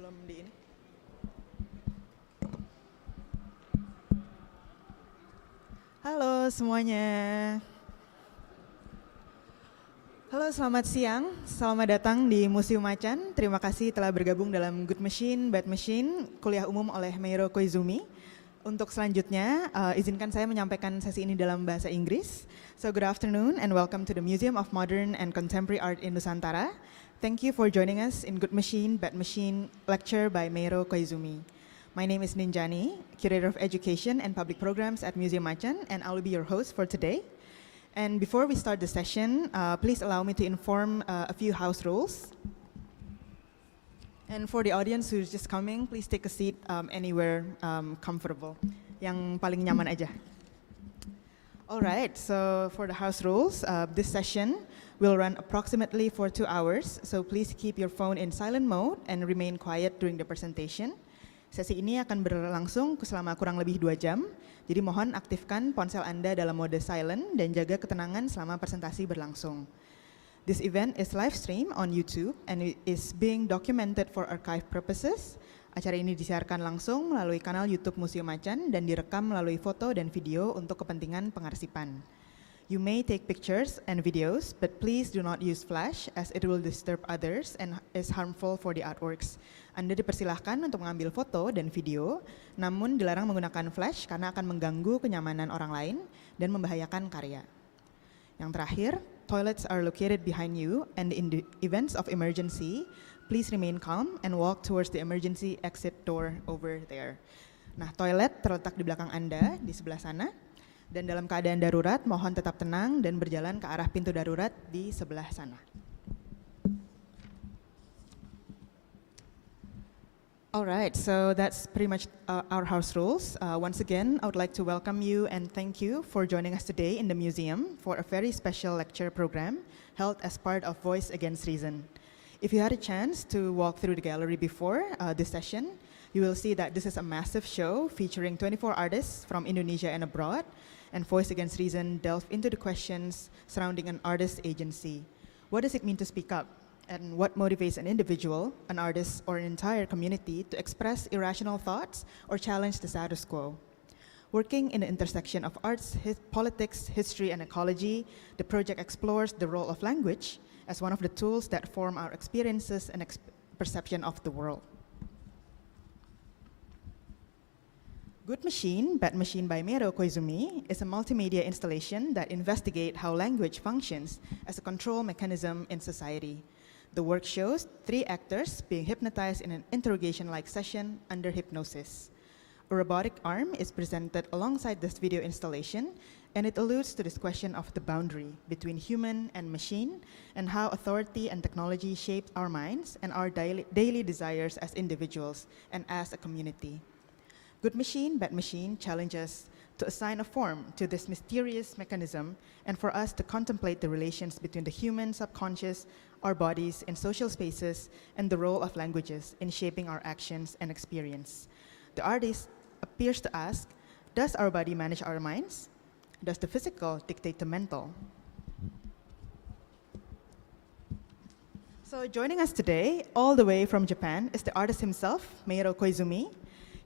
belum di ini. Halo semuanya. Halo, selamat siang. Selamat datang di Museum MACAN. Terima kasih telah bergabung dalam Good Machine, Bad Machine, kuliah umum oleh Meiro Koizumi. Untuk selanjutnya, izinkan saya menyampaikan sesi ini dalam bahasa Inggris. So good afternoon and welcome to the Museum of Modern and Contemporary Art in Nusantara. Thank you for joining us in Good Machine, Bad Machine lecture by Meiro Koizumi. My name is Ninjani, Curator of Education and Public Programs at Museum MACAN, and I will be your host for today. And before we start the session, please allow me to inform a few house rules. And for the audience who's just coming, please take a seat anywhere comfortable. Yang paling nyaman aja. All right, so for the house rules, this session will run approximately for 2 hours. So please keep your phone in silent mode and remain quiet during the presentation. Sesi ini akan berlangsung selama kurang lebih 2 jam, jadi mohon aktifkan ponsel Anda dalam mode silent dan jaga ketenangan selama presentasi berlangsung. This event is live stream on YouTube and it is being documented for archive purposes. Acara ini disiarkan langsung melalui kanal YouTube Museum MACAN dan direkam melalui foto dan video untuk kepentingan pengarsipan. You may take pictures and videos, but please do not use flash as it will disturb others and is harmful for the artworks. Anda dipersilahkan untuk mengambil foto dan video, namun dilarang menggunakan flash karena akan mengganggu kenyamanan orang lain dan membahayakan karya. Yang terakhir, toilets are located behind you and in the events of emergency, please remain calm and walk towards the emergency exit door over there. Nah, toilet terletak di belakang Anda, di sebelah sana. Dan dalam keadaan darurat, mohon tetap tenang dan berjalan ke arah pintu darurat di sebelah sana. Alright, so that's pretty much our house rules. Once again, I would like to welcome you and thank you for joining us today in the museum for a very special lecture program held as part of Voice Against Reason. If you had a chance to walk through the gallery before this session, you will see that this is a massive show featuring 24 artists from Indonesia and abroad, and Voice Against Reason delve into the questions surrounding an artist's agency. What does it mean to speak up? And what motivates an individual, an artist, or an entire community to express irrational thoughts or challenge the status quo? Working in the intersection of arts, politics, history, and ecology, the project explores the role of language as one of the tools that form our experiences and perception of the world. Good Machine, Bad Machine by Meiro Koizumi is a multimedia installation that investigates how language functions as a control mechanism in society. The work shows 3 actors being hypnotized in an interrogation-like session under hypnosis. A robotic arm is presented alongside this video installation, and it alludes to this question of the boundary between human and machine and how authority and technology shape our minds and our daily desires as individuals and as a community. Good Machine, Bad Machine challenges to assign a form to this mysterious mechanism and for us to contemplate the relations between the human subconscious, our bodies, and social spaces, and the role of languages in shaping our actions and experience. The artist appears to ask, does our body manage our minds? Does the physical dictate the mental? So joining us today, all the way from Japan, is the artist himself, Meiro Koizumi.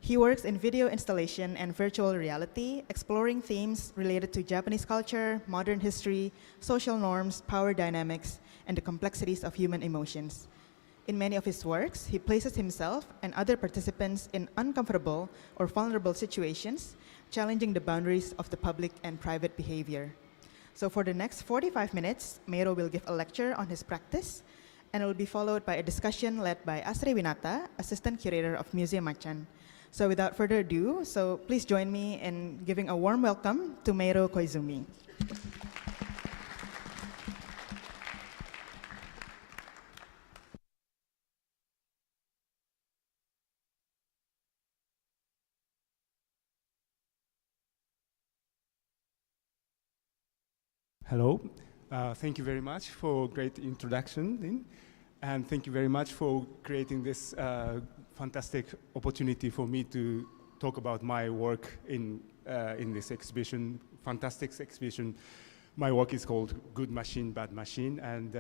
He works in video installation and virtual reality, exploring themes related to Japanese culture, modern history, social norms, power dynamics, and the complexities of human emotions. In many of his works, he places himself and other participants in uncomfortable or vulnerable situations, challenging the boundaries of the public and private behavior. So for the next 45 minutes, Meiro will give a lecture on his practice, and it will be followed by a discussion led by Asri Winata, Assistant Curator of Museum MACAN. So without further ado, please join me in giving a warm welcome to Meiro Koizumi. Hello, thank you very much for a great introduction, Lynn, and thank you very much for creating this fantastic opportunity for me to talk about my work in this exhibition, fantastic exhibition. My work is called Good Machine, Bad Machine, and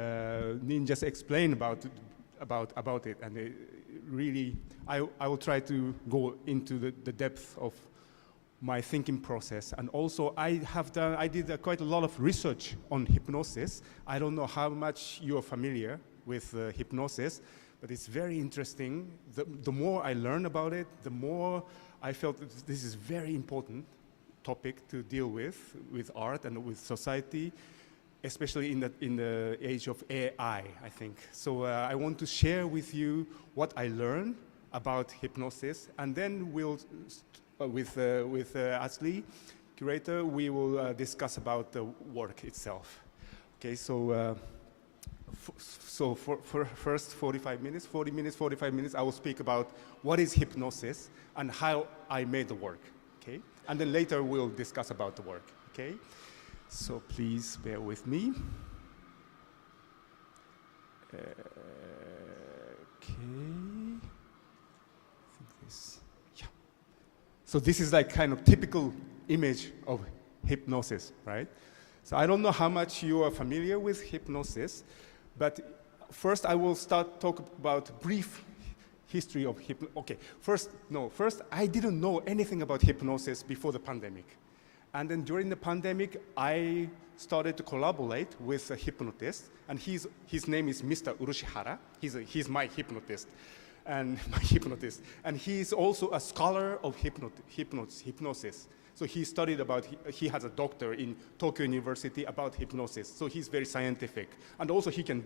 Nin just explained about it, and really, I will try to go into the depth of my thinking process. And also I did quite a lot of research on hypnosis. I don't know how much you are familiar with hypnosis, but it's very interesting. The more I learn about it, the more I felt that this is very important topic to deal with art and with society, especially in the age of AI, I think. So I want to share with you what I learned about hypnosis, and then we'll, with Ashley, curator, we will discuss about the work itself. Okay, so for first 45 minutes, 45 minutes, I will speak about what is hypnosis and how I made the work, okay? And then later we'll discuss about the work, okay? So please bear with me. Okay. I think this, yeah. So this is like kind of typical image of hypnosis, right? So I don't know how much you are familiar with hypnosis, but first I will talk about brief history of hypnosis. Okay, first I didn't know anything about hypnosis before the pandemic. And then during the pandemic, I started to collaborate with a hypnotist, and his name is Mr. Urushihara. He's my hypnotist, and and he's also a scholar of hypnosis. So he studied he has a doctor in Tokyo University about hypnosis. So he's very scientific, and also he can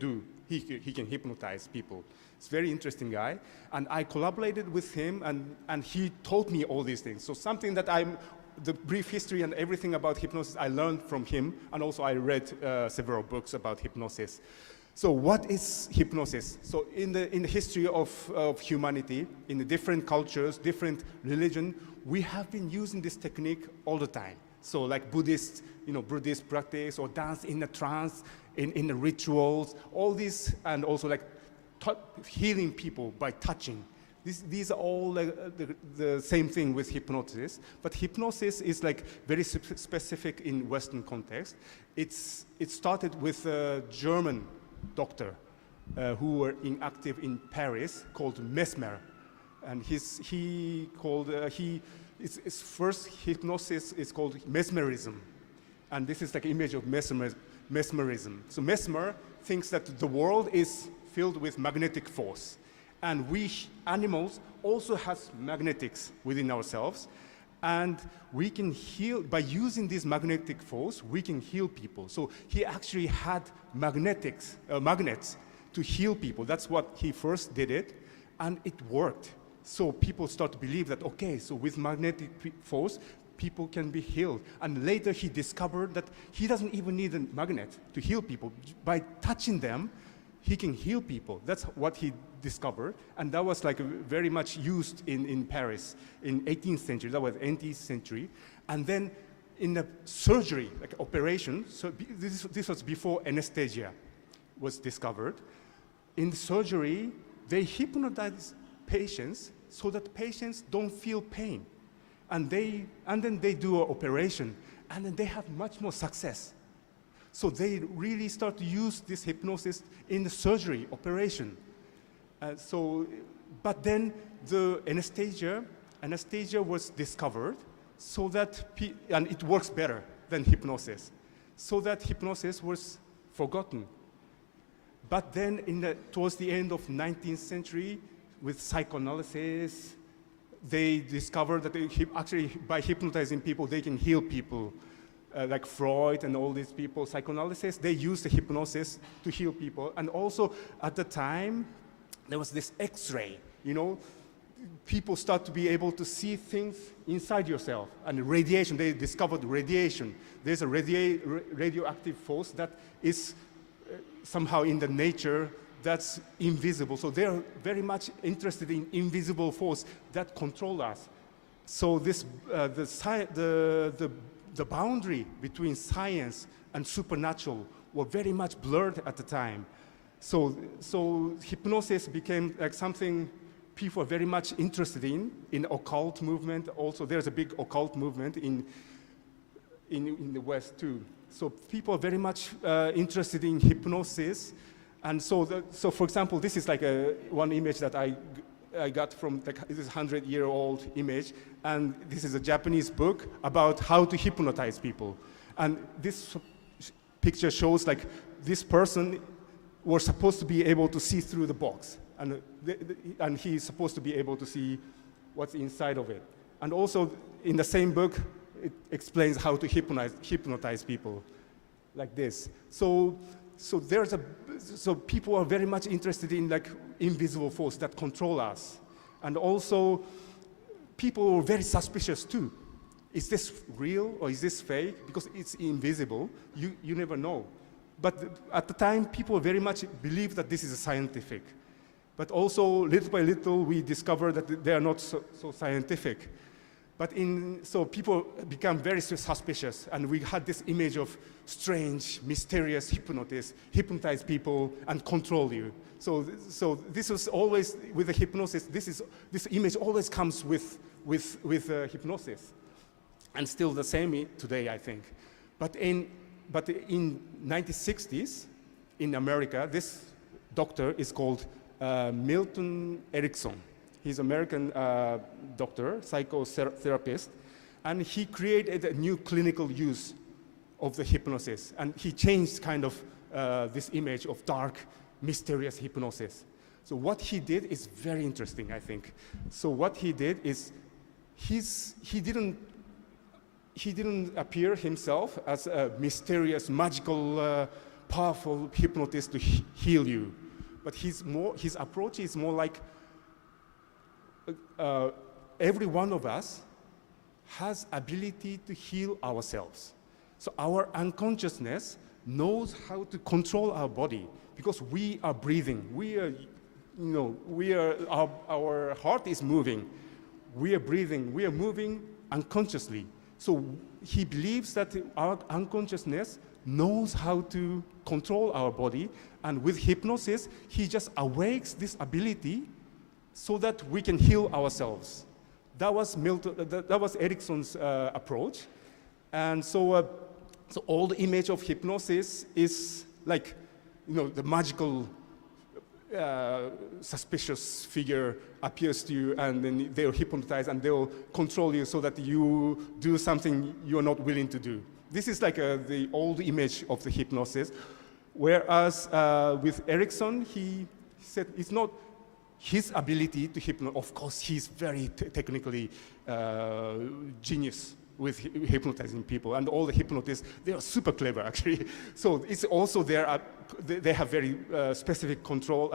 hypnotize people. It's a very interesting guy, and I collaborated with him, and he taught me all these things. So something that the brief history and everything about hypnosis I learned from him, and also I read several books about hypnosis. So what is hypnosis? So in the history of humanity, in the different cultures, different religion, we have been using this technique all the time. So like Buddhist practice, or dance in a trance, in the rituals, all these, and also like healing people by touching. These are all the same thing with hypnosis, but hypnosis is like very specific in Western context. It started with a German doctor who were active in Paris called Mesmer, and his first hypnosis is called mesmerism, and this is like an image of mesmerism. So Mesmer thinks that the world is filled with magnetic force. And we animals also has magnetics within ourselves, and we can heal by using this magnetic force. We can heal people. So he actually had magnets to heal people. That's what he first did it, and it worked. So people start to believe that, okay, so with magnetic force, people can be healed. And later he discovered that he doesn't even need a magnet to heal people. By touching them, he can heal people. That's what he discovered, and that was like very much used in Paris in 18th century. That was 18th century, and then in the surgery, like operation. So this was before anesthesia was discovered. In surgery, they hypnotize patients so that patients don't feel pain, and then they do an operation, and then they have much more success. So they really start to use this hypnosis in the surgery operation. But then the anesthesia was discovered, so that and it works better than hypnosis, so that hypnosis was forgotten. But then towards the end of 19th century, with psychoanalysis, they discovered that actually by hypnotizing people, they can heal people. Like Freud and all these people, psychoanalysis, they used the hypnosis to heal people. And also at the time, there was this X-ray, people start to be able to see things inside yourself. And radiation, they discovered radiation. There's a radioactive force that is somehow in the nature that's invisible. So they're very much interested in invisible force that control us. So this, the boundary between science and supernatural were very much blurred at the time. So hypnosis became like something people are very much interested in occult movement. Also, there's a big occult movement in the West too. So people are very much interested in hypnosis. And so for example, this is like one image that I I got from this 100-year-old image, and this is a Japanese book about how to hypnotize people. And this picture shows like this person was supposed to be able to see through the box, and he's supposed to be able to see what's inside of it. And also in the same book, it explains how to hypnotize people like this. So people are very much interested in like invisible force that control us. And also people are very suspicious too. Is this real or is this fake? Because it's invisible, you never know. But at the time, people very much believe that this is scientific. But also, little by little, we discover that they are not so scientific. So people become very suspicious, and we had this image of strange, mysterious hypnotists, hypnotize people and control you. So this was always, with the hypnosis, this image always comes with hypnosis. And still the same today, I think. But in 1960s, in America, this doctor is called Milton Erickson. He's an American doctor, psychotherapist, and he created a new clinical use of the hypnosis. And he changed kind of this image of dark, mysterious hypnosis. So what he did is very interesting, I think. So what he did is he didn't appear himself as a mysterious, magical, powerful hypnotist to heal you. But his approach is more like every one of us has ability to heal ourselves. So our unconsciousness knows how to control our body because we are breathing. Our heart is moving. We are breathing. We are moving unconsciously. So he believes that our unconsciousness knows how to control our body, and with hypnosis, he just awakes this ability so that we can heal ourselves. That was Erickson's approach, and so all the image of hypnosis is like, the magical, suspicious figure appears to you, and then they'll hypnotize and they'll control you so that you do something you're not willing to do. This is like the old image of the hypnosis, whereas with Erickson, he said it's not his ability to hypnotize. Of course, he's very technically genius with hypnotizing people, and all the hypnotists, they are super clever actually. So it's also they have very specific control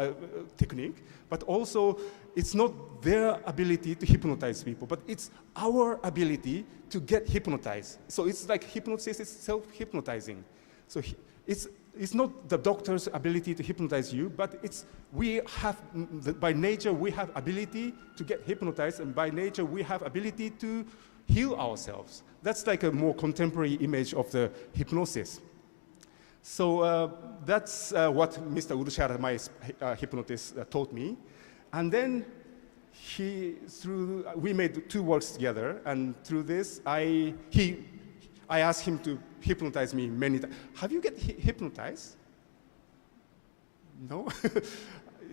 technique, but also it's not their ability to hypnotize people, but it's our ability to get hypnotized. So it's like hypnosis is self-hypnotizing. So it's not the doctor's ability to hypnotize you, but by nature we have ability to get hypnotized, and by nature we have ability to heal ourselves. That's like a more contemporary image of the hypnosis. So that's what Mr. Urushara, my hypnotist, taught me. And then we made 2 works together, and through this, I asked him to hypnotize me many times. Have you get hypnotized? No?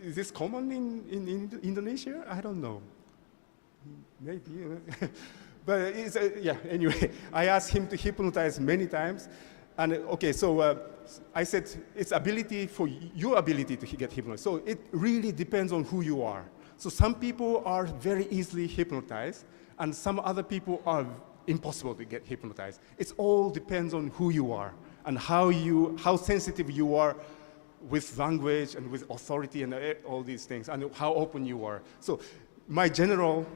Is this common in Indonesia? I don't know. Maybe. But anyway, I asked him to hypnotize many times. And okay, so I said, it's your ability to get hypnotized. So it really depends on who you are. So some people are very easily hypnotized, and some other people are impossible to get hypnotized. It all depends on who you are and how sensitive you are with language and with authority and all these things, and how open you are. So my general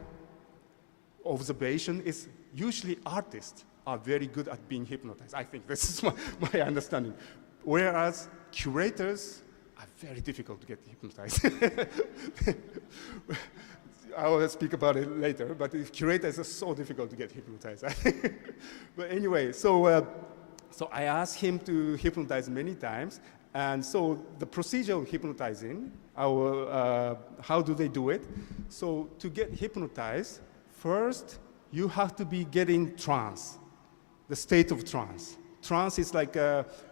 observation is usually artists are very good at being hypnotized. I think this is my understanding. Whereas curators are very difficult to get hypnotized. I will speak about it later, but curators are so difficult to get hypnotized. But anyway, so I asked him to hypnotize many times, and so the procedure of hypnotizing, how do they do it? So to get hypnotized, first you have to be getting trance, the state of trance. Trance is like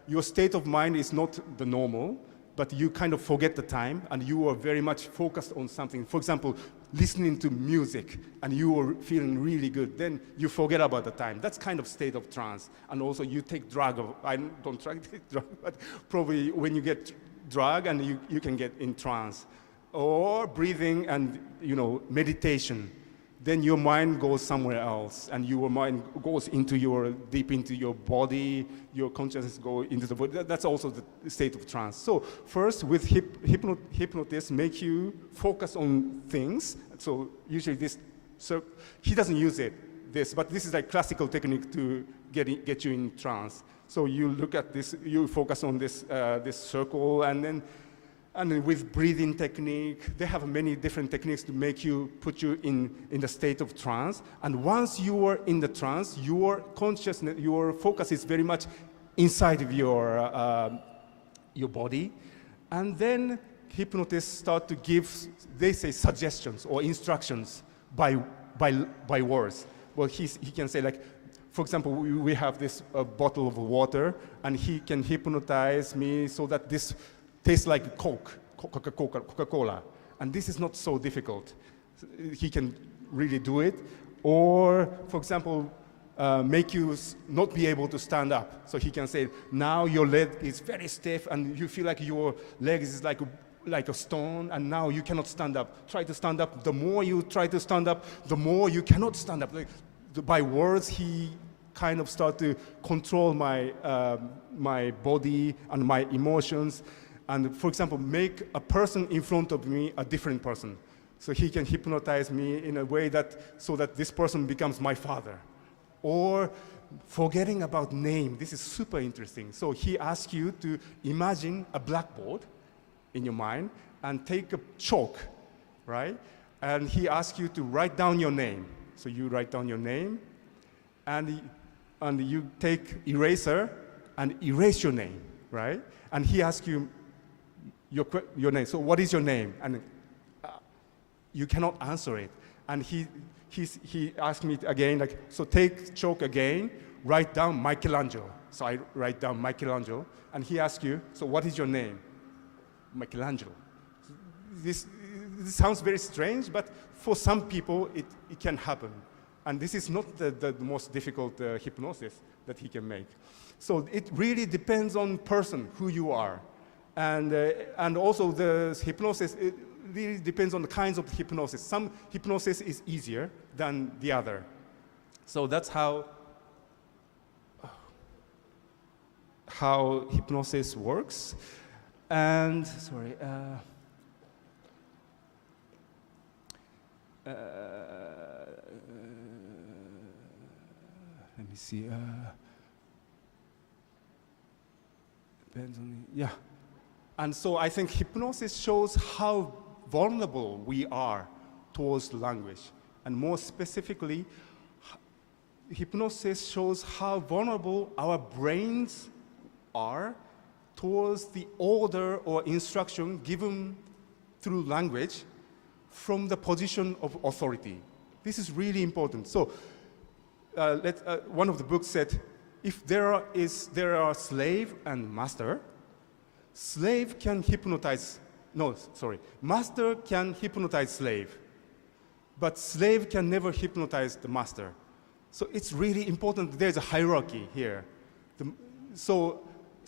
your state of mind is not the normal, but you kind of forget the time, and you are very much focused on something. For example, listening to music and you are feeling really good, then you forget about the time. That's kind of state of trance. And also you take drug. I don't try to take drug, but probably when you get drug and you can get in trance. Or breathing and meditation. Then your mind goes somewhere else, and your mind goes deep into your body, your consciousness goes into the body. That's also the state of trance. So first, with hypnotist, make you focus on things. So usually he doesn't use this, but this is like classical technique to get you in trance. So you look at this, you focus on this circle, and with breathing technique, they have many different techniques to put you in the state of trance. And once you are in the trance, your consciousness, your focus is very much inside of your body. And then hypnotists start to give, they say, suggestions or instructions by words. Well, he can say, like, for example, we have this bottle of water, and he can hypnotize me so that this tastes like Coca-Cola. And this is not so difficult. He can really do it. Or, for example, make you not be able to stand up. So he can say, now your leg is very stiff and you feel like your leg is like a stone, and now you cannot stand up. Try to stand up. The more you try to stand up, the more you cannot stand up. By words, he kind of start to control my body and my emotions. And for example, make a person in front of me a different person. So he can hypnotize me in a way so that this person becomes my father. Or forgetting about name. This is super interesting. So he asks you to imagine a blackboard in your mind and take a chalk, right? And he asks you to write down your name. So you write down your name, and you take eraser and erase your name, right? And he asks you your name. So what is your name? And you cannot answer it. And he asked me again, like, so take chalk again, write down Michelangelo. So I write down Michelangelo, and he asks you, so what is your name? Michelangelo. This sounds very strange, but for some people it can happen. And this is not the most difficult hypnosis that he can make. So it really depends on person, who you are. And also the hypnosis, it really depends on the kinds of hypnosis. Some hypnosis is easier than the other. So that's how hypnosis works. And, sorry, let me see, depends on, yeah. And so I think hypnosis shows how vulnerable we are towards language. And more specifically, hypnosis shows how vulnerable our brains are towards the order or instruction given through language from the position of authority. This is really important. So one of the books said, if there are slave and master, slave can hypnotize, master can hypnotize slave, but slave can never hypnotize the master. So it's really important. There's a hierarchy here. So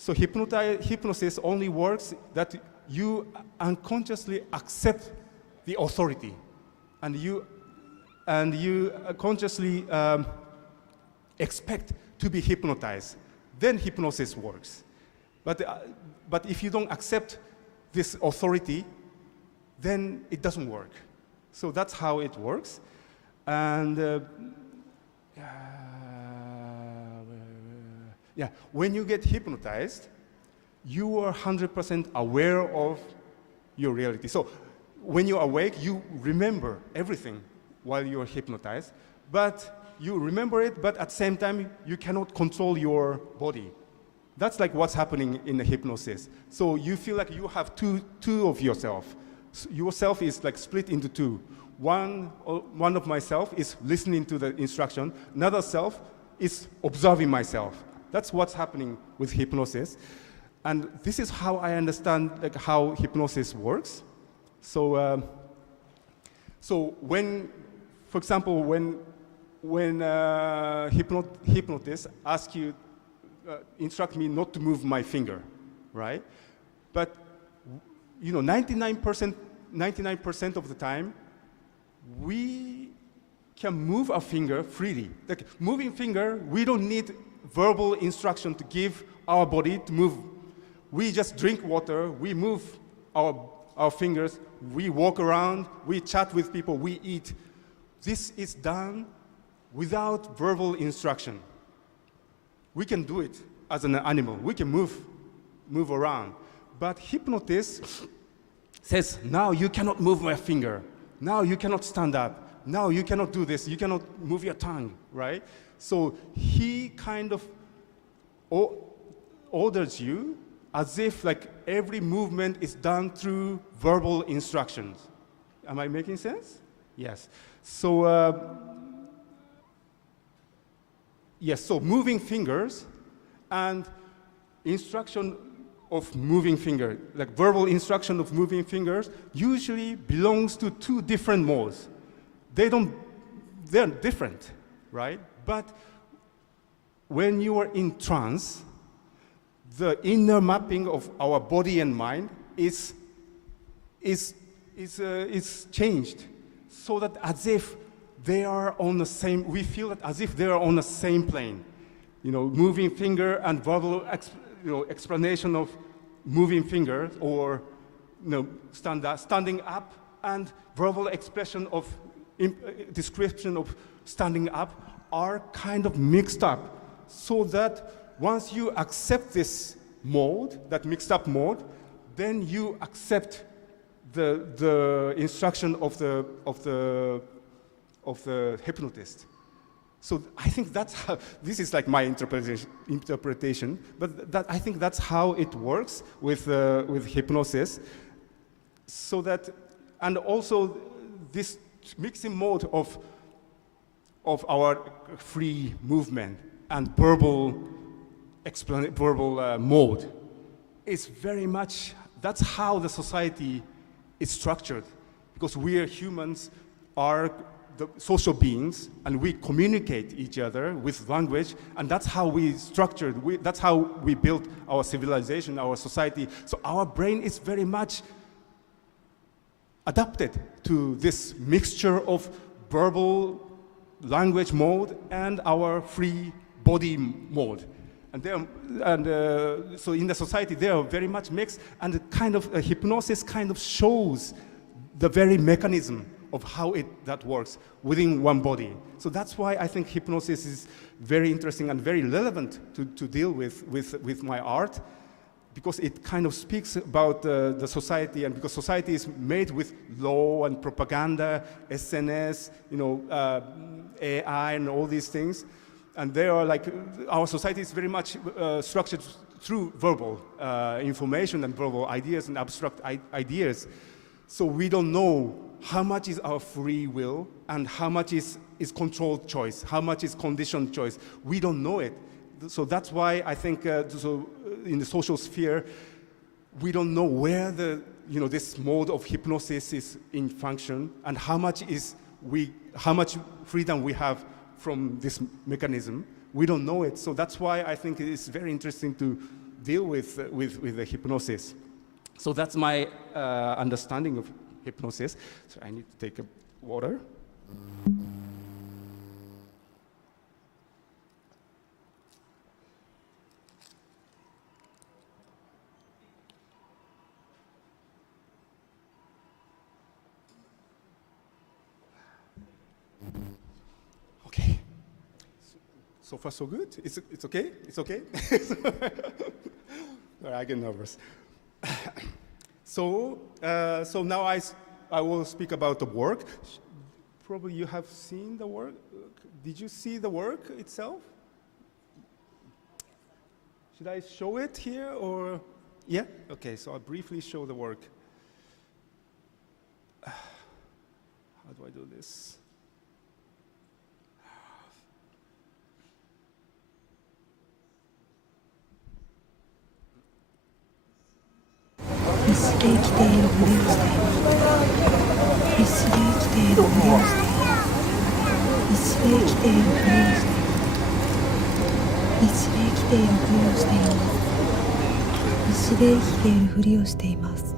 hypnosis only works that you unconsciously accept the authority, and you consciously expect to be hypnotized. Then hypnosis works. But if you don't accept this authority, then it doesn't work. So that's how it works. And when you get hypnotized, you are 100% aware of your reality. So when you're awake, you remember everything while you're hypnotized, but you remember it, but at the same time, you cannot control your body. That's like what's happening in the hypnosis. So you feel like you have two of yourself. Yourself is like split into two. One of myself is listening to the instruction. Another self is observing myself. That's what's happening with hypnosis. And this is how I understand how hypnosis works. So So when, for example, when hypnotist asks you, instruct me not to move my finger, right? But 99% of the time, we can move our finger freely. Like moving finger, we don't need verbal instruction to give our body to move. We just drink water, we move our fingers, we walk around, we chat with people, we eat. This is done without verbal instruction. We can do it as an animal. We can move around. But hypnotist says, now you cannot move my finger. Now you cannot stand up. Now you cannot do this. You cannot move your tongue, right? So he kind of orders you as if like every movement is done through verbal instructions. Am I making sense? Yes. So, so moving fingers and instruction of moving finger, like verbal instruction of moving fingers, usually belongs to two different modes. They're different, right? But when you are in trance, the inner mapping of our body and mind is changed, so that as if they are on the same, we feel that as if they are on the same plane. Moving finger and verbal explanation of moving finger, or standing up, and verbal expression of description of standing up are kind of mixed up, so that once you accept this mode, that mixed up mode, then you accept the instruction of the hypnotist. So I think that's how, this is like my interpretation, but I think that's how it works with hypnosis. So that, and also this mixing mode of our free movement and verbal mode is very much, that's how the society is structured. Because we are humans, are the social beings, and we communicate each other with language, and that's how we structured, that's how we built our civilization, our society. So our brain is very much adapted to this mixture of verbal language mode and our free body mode. So in the society, they are very much mixed, and the kind of hypnosis kind of shows the very mechanism of how that works within one body. So that's why I think hypnosis is very interesting and very relevant to deal with my art, because it kind of speaks about the society, and because society is made with law and propaganda, SNS, AI and all these things. And they are like, our society is very much structured through verbal information and verbal ideas and abstract ideas. So we don't know how much is our free will and how much is controlled choice, how much is conditioned choice. We don't know it. So that's why I think in the social sphere, we don't know where this mode of hypnosis is in function, and how much freedom we have from this mechanism. We don't know it. So that's why I think it's very interesting to deal with the hypnosis. So that's my understanding of hypnosis. So I need to take a water. Okay. So far so good? It's okay? It's okay? I get nervous. So now I will speak about the work. Probably you have seen the work. Did you see the work itself? Should I show it here or? Yeah? Okay, so I'll briefly show the work. How do I do this? 必死で生きているふりをしています。必死で生きているふりをしています。必死で生きているふりをしています。必死で生きているふりをしています。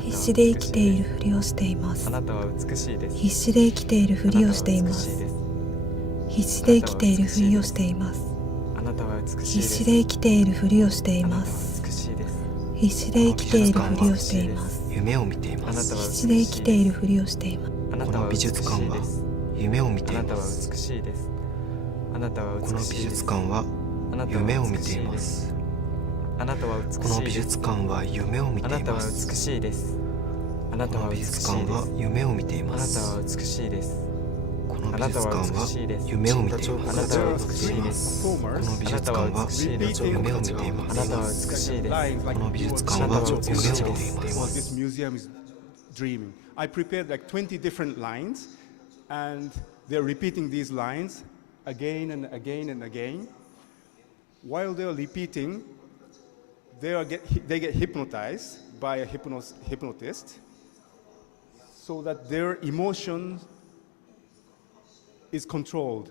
必死で生きているふりをしています。あなたは美しいです。必死で生きているふりをしています。必死で生きているふりをしています。あなたは美しいです。必死で生きているふりをしています。必死で生きているふりをしています。夢を見ています。必死で生きているふりをしています。この美術館は夢を見ていあなたはます。美しいです。あなたはこの美美しいです。術館は夢を見ています。あなたは美しいです。この美術館は夢を見あなたはています。美しいです。あなこの美たは美しいです。術館は夢を見ていあなたます。は美しいです。この美術館は夢を見ていまあなす。たは美しいです。この美術館は夢を見ていまあなす。たは美しいです。この美術館は夢を見ていま What す。 this museum is dreaming. I prepared like 20 different lines, and they're repeating these lines again and again and again. While they're repeating, they get hypnotized by a hypnotist, so that their emotion is controlled.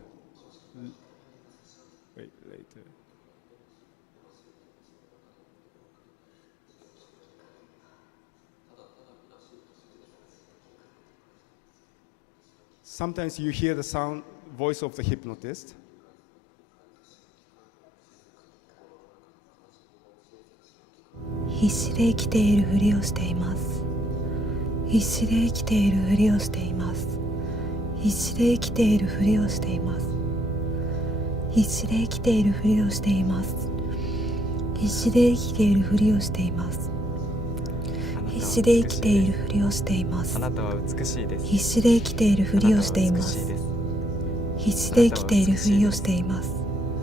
Wait, later. Sometimes you hear the voice of the hypnotist. 必死で生きているふりをしています。必死で生きているふりをしています。必死で生きているふりをしています。必死で生きているふりをしています。必死で生きているふりをしています。必死で生きているふりをしています。あなたは美しいです。必死で生きているふりをしています。必死で生きているふりをしています。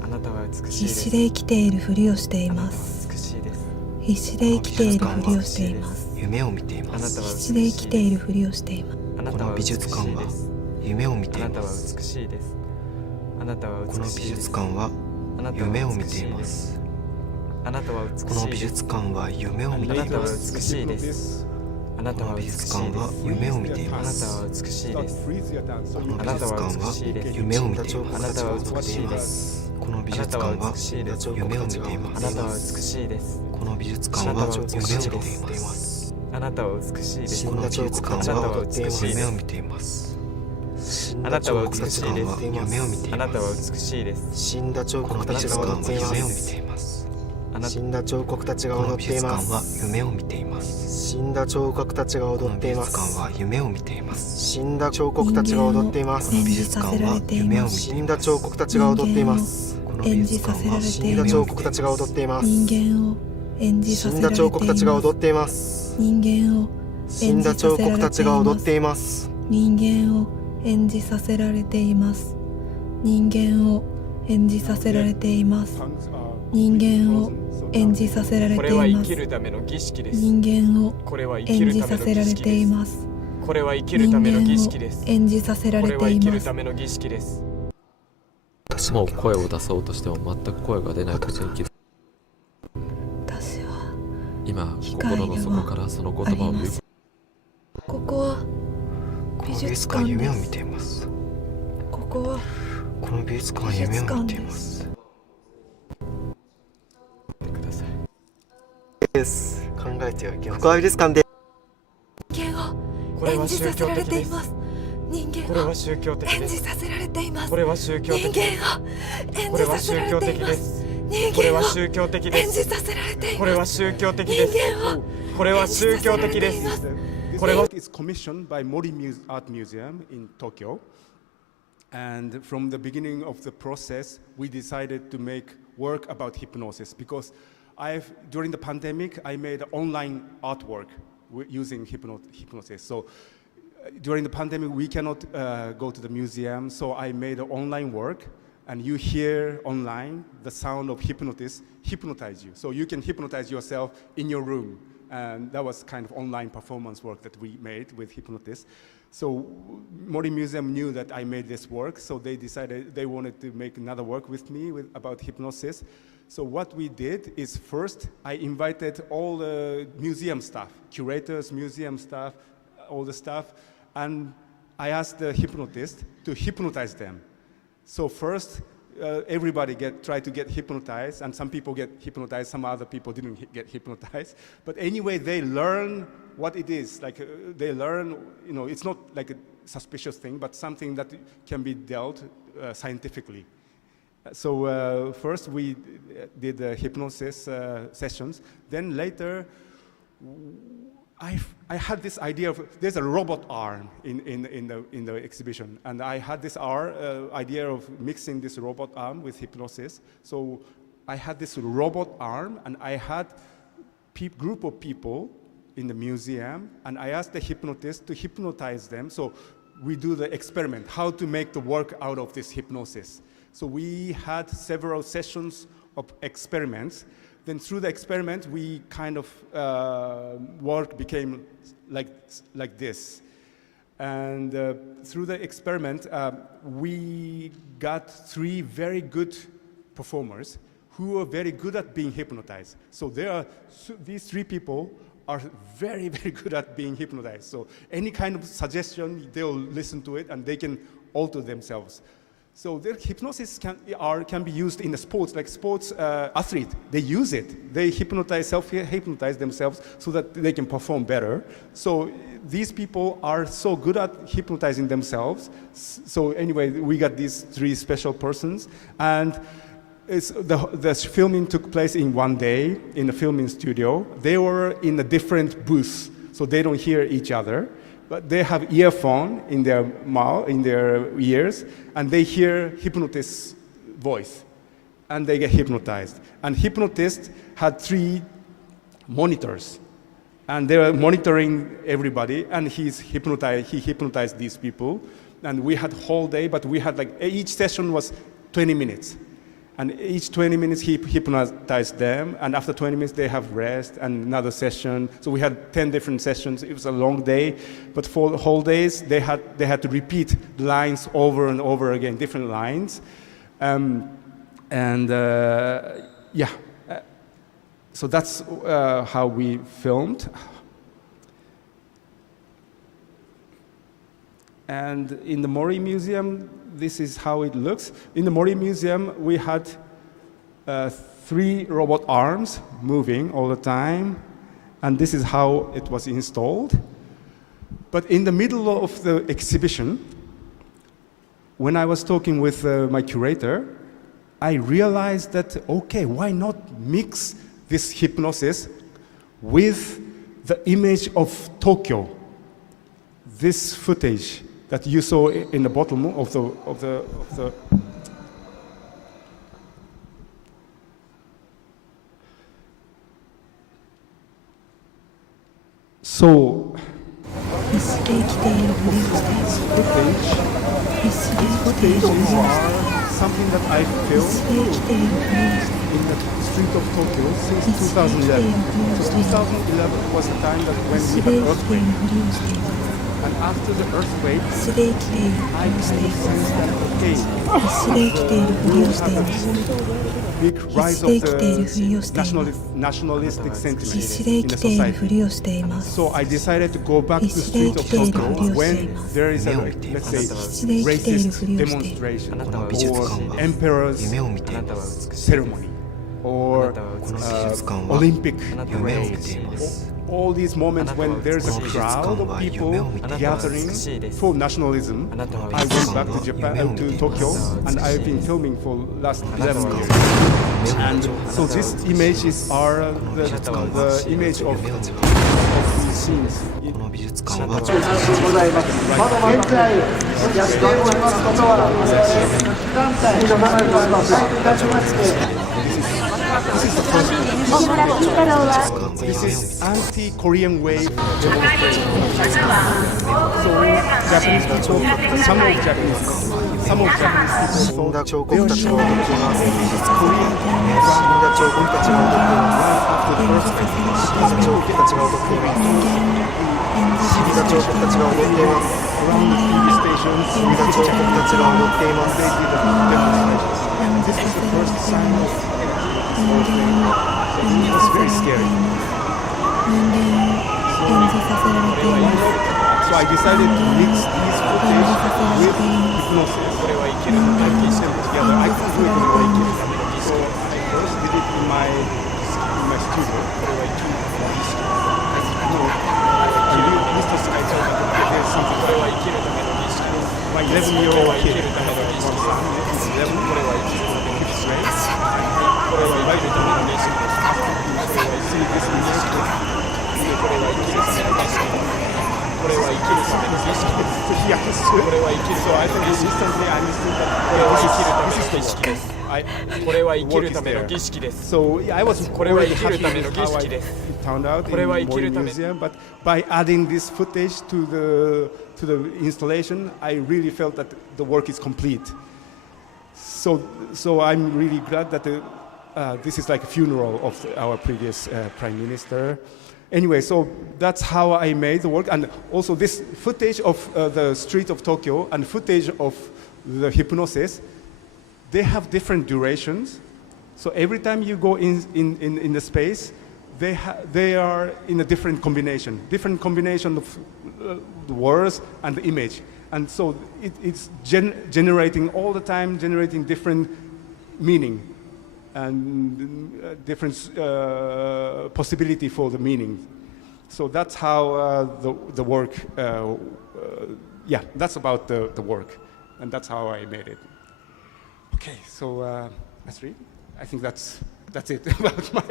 あなたは美しい必です。死で生きているふりをしています。必死で生きているふりをしています。夢を見ています。必死で生きているふりをしています。この美術館は夢を見ていあなたはます。美しいです。あなたはこの美美しいです。術館は夢を見ています。あなたは美しいです。この美術館は夢を見ていあなたはます。美しいです。あなたはこの美美しいです。術館は夢を見ていまあなたす。は美しいです。この美術館は夢を見ています。あなたは美しいです。この美術館は夢を見ていまあなたはす。美しいです。この美術館は夢を見ています。あなたは美しいです。この美術館は夢を見ています。あなたは美しいです。夢を見ていあなたはます。美しいです。死んだ彫刻たちが踊っています。夢を見ています。死んだ彫刻たちが踊っています。夢を見ています。死んだ彫刻たちが踊っています。夢を見ています。死んだ彫刻たちが踊っています。この美術館は夢を見ています。死んだ彫刻たちが踊っています。この美術館は死んだ彫刻たちが踊っています。人間を演じさ死んせられています。だ彫刻たちが踊っています。人間を死んだ彫刻たちが踊っています。人間を演じさせられています。人間を演じさせられています。人間を演じさせられこれは生ています。きるための儀式です。人間をこれは生き演じるためのさせられ儀式です。ています。これは生きるための儀式です。演じさせらこれれは生きるています。ための儀式です。もう声を出そうとしても全く声が出ないことに気づく。私は今機械では心の底からその言葉を言う。ここは美この美術術館で館は夢を見す。ています。ここはこの美術館は夢を見ています。ください。です考えてはいけません。ここは美術館で人間をこれは演じさせられ宗教的です。ています。人間をこれは宗教的演です。じさせられています。これは宗教人的です。間を演これはじさせら宗教れています。的です。人これは間を宗教的で演じす。させられています。これは宗教的です。人間をこれは宗教的です。 This これは work is commissioned by Mori Art Museum in Tokyo. And from the beginning of the process, we decided to make work about hypnosis because during the pandemic, I made online artwork using hypnosis. So during the pandemic, we cannot go to the museum, so I made online work, and you hear online the sound of hypnotist hypnotize you. So you can hypnotize yourself in your room. And that was kind of online performance work that we made with hypnotists. So Mori Museum knew that I made this work, so they decided they wanted to make another work with me about hypnosis. So what we did is first I invited all the museum staff, curators, museum staff, all the stuff. And I asked the hypnotist to hypnotize them. So first, everybody tried to get hypnotized, and some people get hypnotized, some other people didn't get hypnotized. But anyway, they learn what it is. Like they learn, it's not like a suspicious thing, but something that can be dealt scientifically. So first we did hypnosis sessions. Then later, I had this idea of there's a robot arm in the exhibition, and I had this idea of mixing this robot arm with hypnosis. So I had this robot arm, and I had group of people in the museum, and I asked the hypnotist to hypnotize them. So we do the experiment, how to make the work out of this hypnosis. So we had several sessions of experiments. Then through the experiment, we kind of work became like this. And through the experiment, we got 3 very good performers who were very good at being hypnotized. So these 3 people are very, very good at being hypnotized. So any kind of suggestion, they'll listen to it and they can alter themselves. So their hypnosis can be used in the sports, like sports athlete. They use it. They self-hypnotize themselves so that they can perform better. So these people are so good at hypnotizing themselves. So anyway, we got these 3 special persons, and the filming took place in one day in the filming studio. They were in a different booth, so they don't hear each other. But they have earphone in their mouth, in their ears, and they hear hypnotist's voice, and they get hypnotized. And hypnotist had 3 monitors, and they were monitoring everybody, and he hypnotized these people. And we had whole day, but we had each session was 20 minutes. And each 20 minutes he hypnotized them, and after 20 minutes they have rest and another session. So we had 10 different sessions. It was a long day, but for the whole days they had to repeat lines over and over again, different lines. So that's how we filmed. And in the Mori Museum, this is how it looks. In the Mori Museum, we had 3 robot arms moving all the time, and this is how it was installed. But in the middle of the exhibition, when I was talking with my curator, I realized that, okay, why not mix this hypnosis with the image of Tokyo, this footage that you saw in the bottom of the. So footage are something that I filmed in the street of Tokyo since 2011. So 2011 was the time that when we had earthquake. And after the earthquake, I kind of sensed that, okay, big rise of the nationalistic sentiment in the society. So I decided to go back to the street of Tokyo when there is a, let's say, racist demonstration or emperor's ceremony or Olympic parade. All these moments when there's a crowd of people gathering for nationalism, I went back to Japan, to Tokyo, and I've been filming for last 11 years. And so this image is the image of these scenes. This is the first one. This is anti-Korean wave demonstration. So Japanese people, some of Japanese people thought they were showing Korean after the around the TV stations, this is the first sign of it was very scary. So, So I decided to mix these footage with hypnosis. I pieced them together. I couldn't do it in one day. So I first did it in my studio. Mr. Sky told me that there's something. My 11-year-old kid, I have one son, he's 11, fifth grade. Right see this music. So I think instantly I understood that this is the work. So I was already happy with how it turned out in Mori Museum, but by adding this footage to the installation, I really felt that the work is complete. So I'm really glad that this is like a funeral of our previous prime minister. Anyway, so that's how I made the work, and also this footage of the street of Tokyo and footage of the hypnosis, they have different durations. So every time you go in the space, they are in a different combination of the words and the image. And so it's generating all the time, generating different meaning and different possibility for the meaning. So that's how the work, that's about the work. And that's how I made it. Okay, so Astrid, I think that's it about my,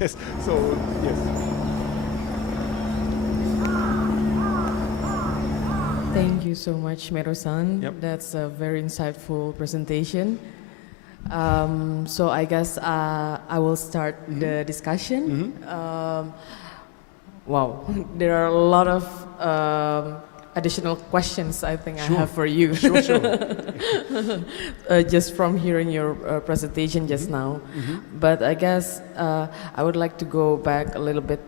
yes, so, yes. Thank you so much, Meiro-san. Yep. That's a very insightful presentation. So I guess I will start the discussion. Wow, there are a lot of additional questions I think Sure. I have for you. Sure. Just from hearing your presentation just now. But I guess I would like to go back a little bit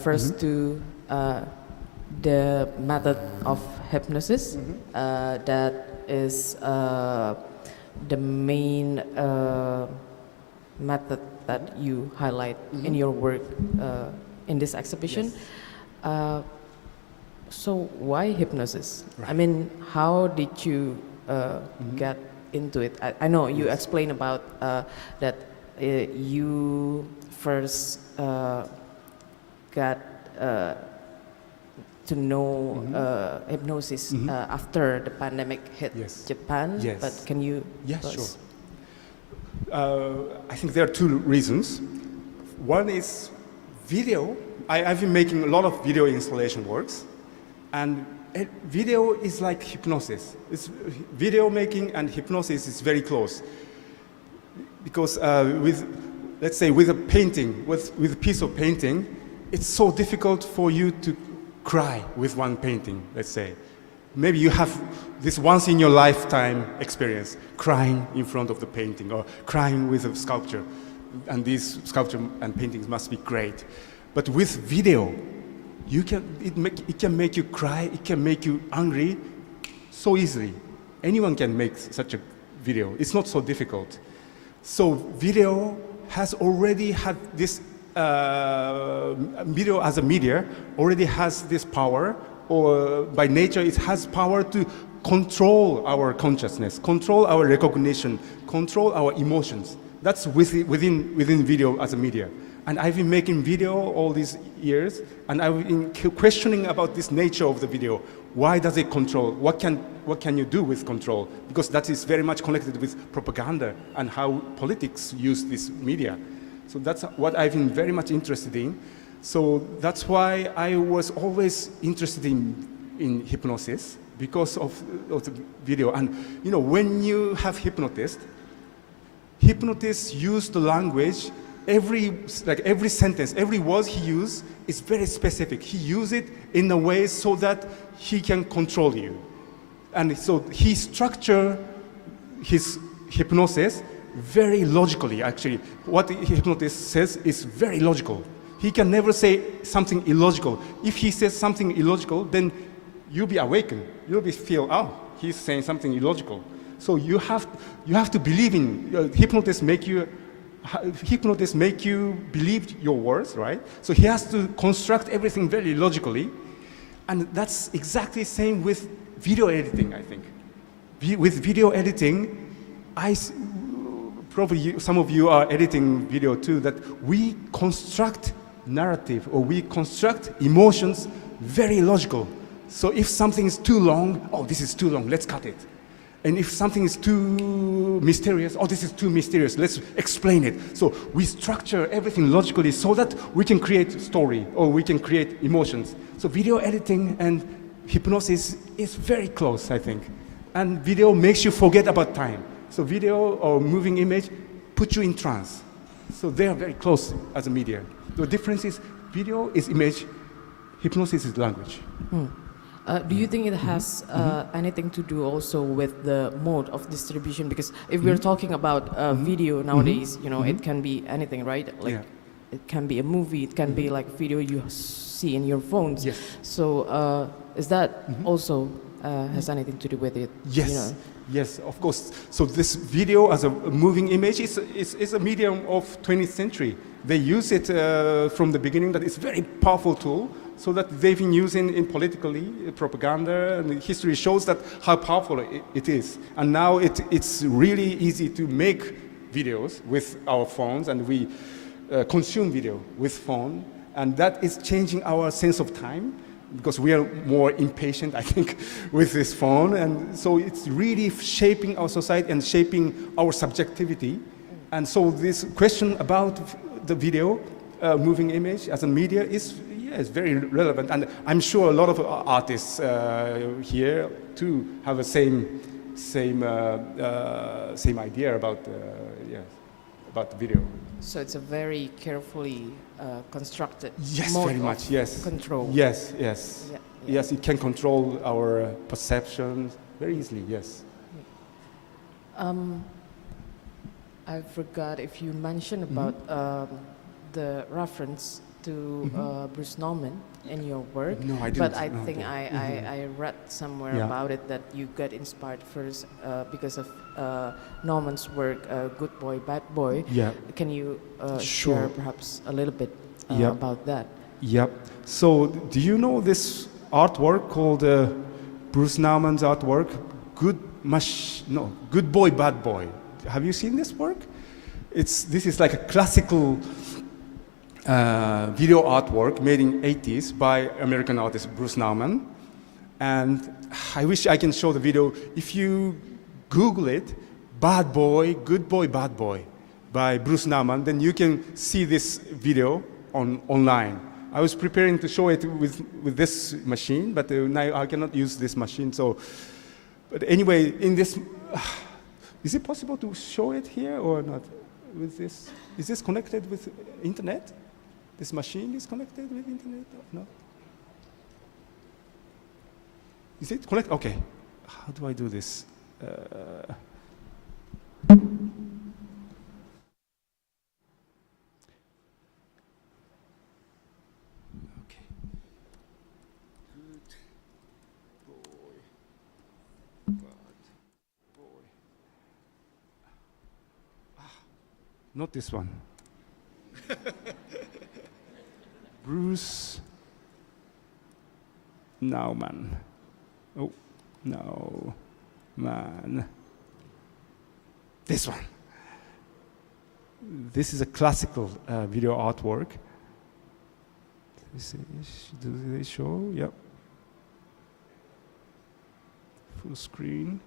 first to the method of hypnosis. That is the main method that you highlight in your work in this exhibition. Yes. So why hypnosis? Right. I mean, how did you get into it? I know you explained about that you first got to know hypnosis after the pandemic hit Japan. Yes. But can you? Yeah, sure. I think there are two reasons. One is video. I've been making a lot of video installation works, and video is like hypnosis. It's video making and hypnosis is very close. Because let's say with a painting, with a piece of painting, it's so difficult for you to cry with one painting, let's say. Maybe you have this once in your lifetime experience, crying in front of the painting or crying with a sculpture. And these sculpture and paintings must be great. But with video, it can make you cry, it can make you angry so easily. Anyone can make such a video. It's not so difficult. So video has already had this, video as a media already has this power, or by nature it has power to control our consciousness, control our recognition, control our emotions. That's within video as a media. And I've been making video all these years, and I've been questioning about this nature of the video. Why does it control? What can you do with control? Because that is very much connected with propaganda and how politics use this media. So that's what I've been very much interested in. So that's why I was always interested in hypnosis, because of the video. And you know, when you have hypnotists use the language. Every sentence, every word he uses is very specific. He uses it in a way so that he can control you. And so he structures his hypnosis very logically, actually. What the hypnotist says is very logical. He can never say something illogical. If he says something illogical, then you'll be awakened. You'll feel, oh, he's saying something illogical. So you have to believe in, hypnotists make you believe your words, right? So he has to construct everything very logically. And that's exactly the same with video editing, I think. With video editing, probably some of you are editing video too, that we construct narrative or we construct emotions very logical. So if something is too long, oh, this is too long, let's cut it. And if something is too mysterious, oh, this is too mysterious, let's explain it. So we structure everything logically so that we can create story or we can create emotions. So video editing and hypnosis is very close, I think. And video makes you forget about time. So video or moving image put you in trance. So they are very close as a media. The difference is video is image, hypnosis is language. Do you think it has anything to do also with the mode of distribution? Because if we're talking about video nowadays, you know, it can be anything, right? Like it can be a movie, it can be like video you see in your phones. Yes. So is that also has anything to do with it? Yes. You know? Yes, of course. So this video as a moving image is a medium of 20th century. They use it from the beginning. That it's a very powerful tool. So that they've been using in politically propaganda, and history shows that how powerful it is. And now it's really easy to make videos with our phones, and we consume video with phone, and that is changing our sense of time because we are more impatient, I think, with this phone, and so it's really shaping our society and shaping our subjectivity. And so this question about the video, moving image as a media is very relevant, and I'm sure a lot of artists here too have the same idea about the video. So it's a very carefully constructed Yes, mode very much. of Yes. control. Yes, yes, Yeah, yes. It can control our perceptions very easily. Yes. I forgot if you mentioned about the reference to Bruce Nauman in your work. No, I didn't. But I No, think okay. I read somewhere Yeah. about it that you got inspired first because of Nauman's work, Good Boy, Bad Boy. Yeah. Can you Sure. share perhaps a little bit Yeah. about that? Yep. So, do you know this artwork called Bruce Nauman's artwork, Good Boy, Bad Boy? Have you seen this work? This is like a classical video artwork made in 80s by American artist Bruce Nauman. And I wish I can show the video. If you Google it, Bad Boy, Good Boy, Bad Boy by Bruce Nauman, then you can see this video online. I was preparing to show it with this machine, but now I cannot use this machine. So, but anyway, in this, is it possible to show it here or not? With this, is this connected with internet? This machine is connected with internet? No? Is it connected? Okay. How do I do this? Not this one. Bruce Nauman. Oh, no, man. This one. This is a classical video artwork. Do they show? Yep. Full screen.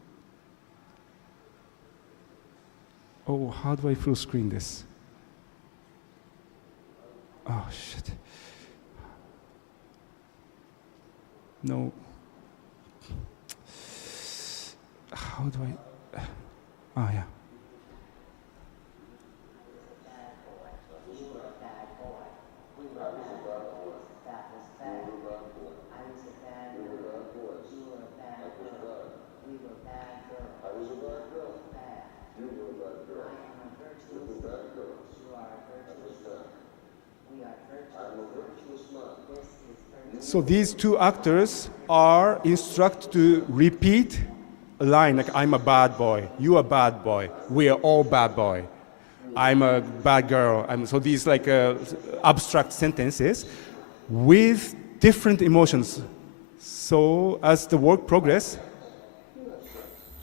Oh, how do I full screen this? Oh, shit. No. How do I? Oh, yeah. So these two actors are instructed to repeat a line like, I'm a bad boy, you are a bad boy, we are all bad boy, I'm a bad girl. So these like abstract sentences with different emotions So as the work progressed,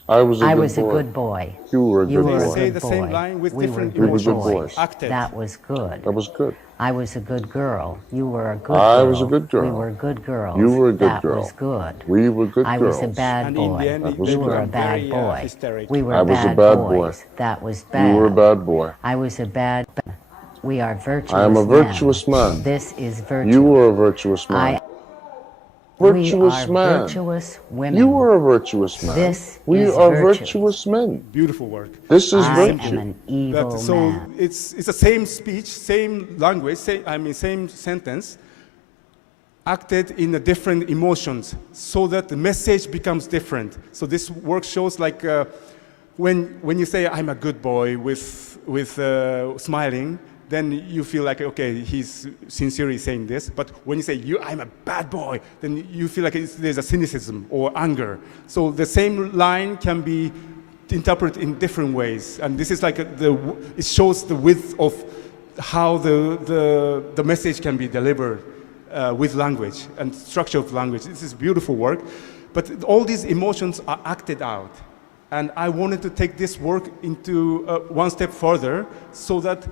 I was I was a good boy. You were a You good were boy. a say good the boy. same line with We different were You were good good emotions. boys. Acted. That was good. That was good. I was a good girl. You were a good I girl. was a good girl. We were good girls. You were a good that girl. was good. We were good I girls. was a bad And in boy. the end, That was You good. were a became bad very boy. hysteric. We were I was a bad bad boys. boy. That was bad. You were a bad boy. I was a bad. We are virtuous. I am a men. virtuous man. This is virtue. You were a virtuous man. Virtuous we are man. virtuous women. You were a virtuous man. This we is are virtue. virtuous men. Beautiful work. This is I am virtue. an evil But so man. it's the same speech, same language, same sentence, acted in a different emotions, so that the message becomes different. So this work shows like when you say I'm a good boy with smiling, then you feel like okay, he's sincerely saying this. But when you say I'm a bad boy, then you feel like there's a cynicism or anger. So the same line can be interpreted in different ways, and this is like it shows the width of how the message can be delivered with language and structure of language. This is beautiful work, but all these emotions are acted out, and I wanted to take this work into one step further, so that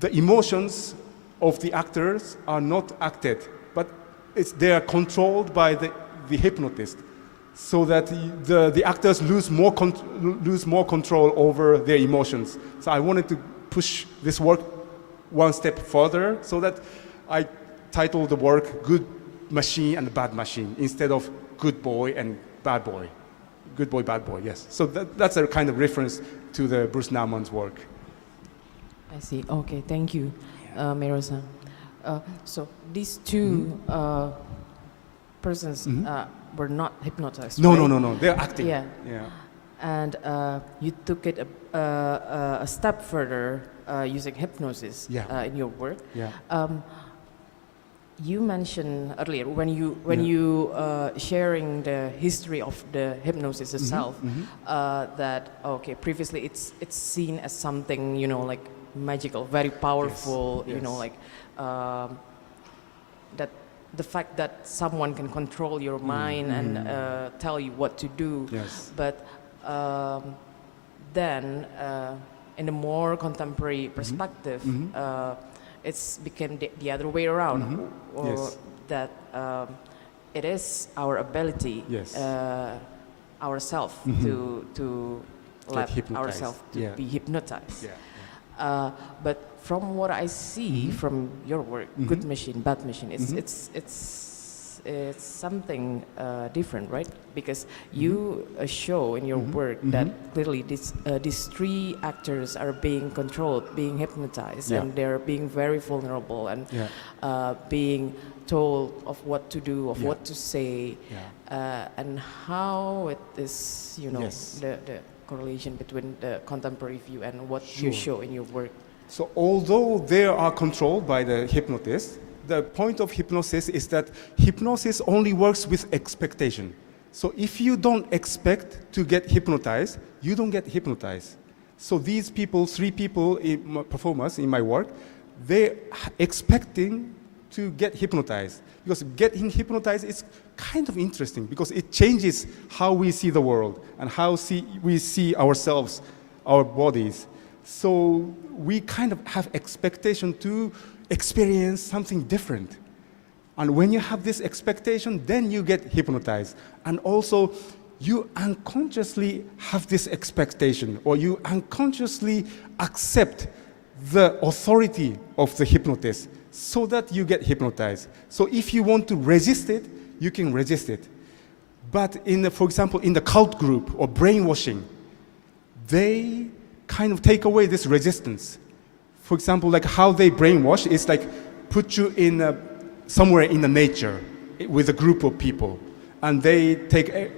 the emotions of the actors are not acted, but they are controlled by the hypnotist, so that the actors lose more control over their emotions. So I wanted to push this work one step further, so that I titled the work Good Machine and Bad Machine instead of Good Boy and Bad Boy. Good Boy, Bad Boy, yes. So that's a kind of reference to the Bruce Nauman's work. I see. Okay, thank you, Meiro-san. So these two persons were not hypnotized. No, right? no. They're acting. Yeah. Yeah. And you took it a step further using hypnosis in your work. Yeah. You mentioned earlier when you sharing the history of the hypnosis itself that previously it's seen as something like magical, very powerful. Yes. You know, like that the fact that someone can control your mind and tell you what to do. Yes. But then in a more contemporary perspective, it's became the other way around, or Yes. that it is our ability, Yes. ourselves to let hypnotized. ourselves to Yeah. be hypnotized. Yeah. But from what I see from your work, Good Machine, Bad Machine, it's something different, right? Because you show in your work that clearly these three actors are being controlled, being hypnotized, and they're being very vulnerable and being told of what to do, of what to say, and how it is, the correlation between the contemporary view and what you show in your work. So although they are controlled by the hypnotist, the point of hypnosis is that hypnosis only works with expectation. So if you don't expect to get hypnotized, you don't get hypnotized. So these people, three people, performers in my work, they're expecting to get hypnotized. Because getting hypnotized is kind of interesting, because it changes how we see the world and how we see ourselves, our bodies. So we kind of have expectation to experience something different. And when you have this expectation, then you get hypnotized. And also, you unconsciously have this expectation, or you unconsciously accept the authority of the hypnotist, so that you get hypnotized. So if you want to resist it, you can resist it. But for example, in the cult group or brainwashing, they kind of take away this resistance. For example, like how they brainwash is like put you in somewhere in the nature with a group of people, and they take a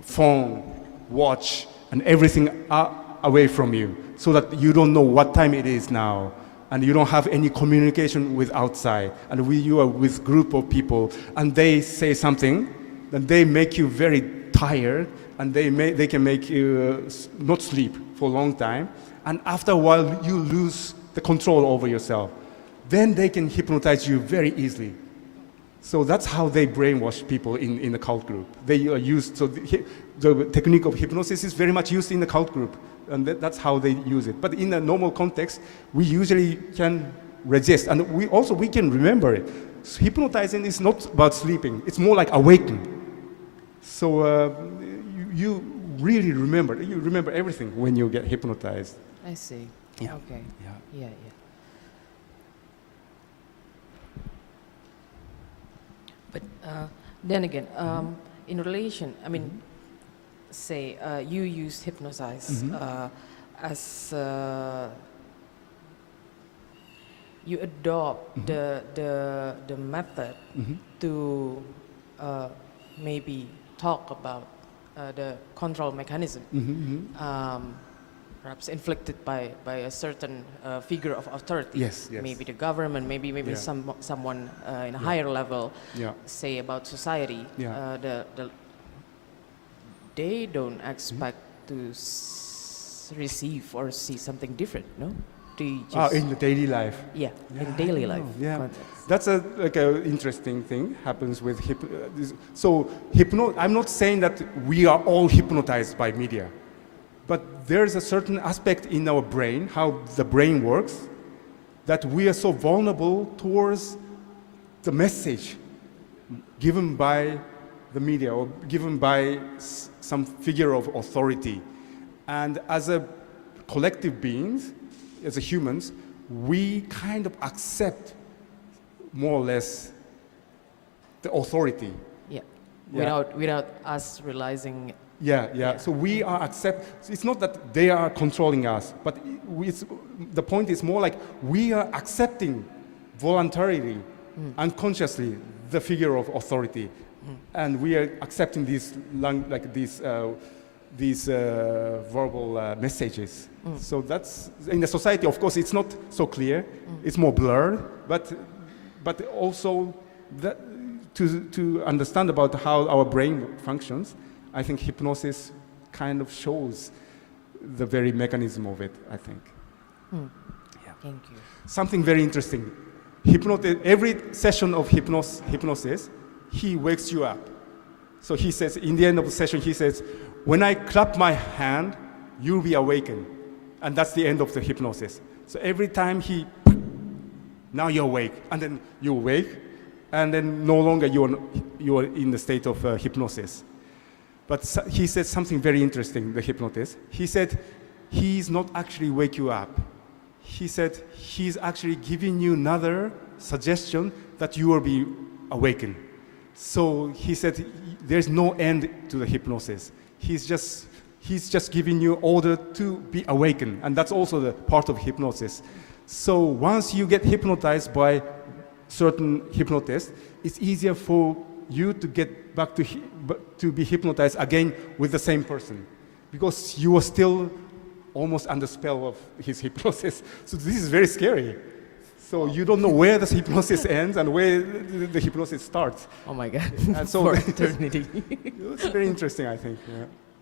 phone, watch, and everything away from you, so that you don't know what time it is now, and you don't have any communication with outside, and you are with group of people, and they say something, then they make you very tired, and they can make you not sleep for a long time, and after a while you lose the control over yourself. Then they can hypnotize you very easily. So that's how they brainwash people in the cult group. They use, so the technique of hypnosis is very much used in the cult group, and that's how they use it. But in a normal context, we usually can resist, and we can remember it. So hypnotizing is not about sleeping, it's more like awakening. So you really remember everything when you get hypnotized. I see. Yeah. Okay. Yeah. Yeah. But then again, in relation, I mean, say you use hypnosis as you adopt the method to maybe talk about the control mechanism, perhaps inflicted by a certain figure of authority. Yes. Maybe the government, maybe someone in a higher level. Say about society. They don't expect to receive or see something different, no? They just in the daily life. in daily life. Context. That's a interesting thing happens with I'm not saying that we are all hypnotized by media, but there's a certain aspect in our brain, how the brain works, that we are so vulnerable towards the message given by the media or given by some figure of authority. And as a collective beings, as a humans, we kind of accept more or less the authority. Without us realizing. So we are it's not that they are controlling us, but the point is more like we are accepting voluntarily, unconsciously, the figure of authority. And we are accepting these verbal messages. So that's, in the society, of course, it's not so clear, it's more blurred, but also to understand about how our brain functions, I think hypnosis kind of shows the very mechanism of it, I think. Thank you. Something very interesting. Every session of hypnosis, he wakes you up. So he says, in the end of the session, he says, when I clap my hand, you'll be awakened. And that's the end of the hypnosis. So every time now you're awake, and then you wake, and then no longer you're in the state of hypnosis. But he said something very interesting, the hypnotist. He said, he's not actually wake you up. He said, he's actually giving you another suggestion that you will be awakened. So he said, there's no end to the hypnosis. He's just giving you order to be awakened, and that's also the part of hypnosis. So once you get hypnotized by certain hypnotist, it's easier for you to get back to be hypnotized again with the same person, because you are still almost under spell of his hypnosis. So this is very scary. So you don't know where the hypnosis ends and where the hypnosis starts. Oh my God! And so for eternity. It's very interesting, I think.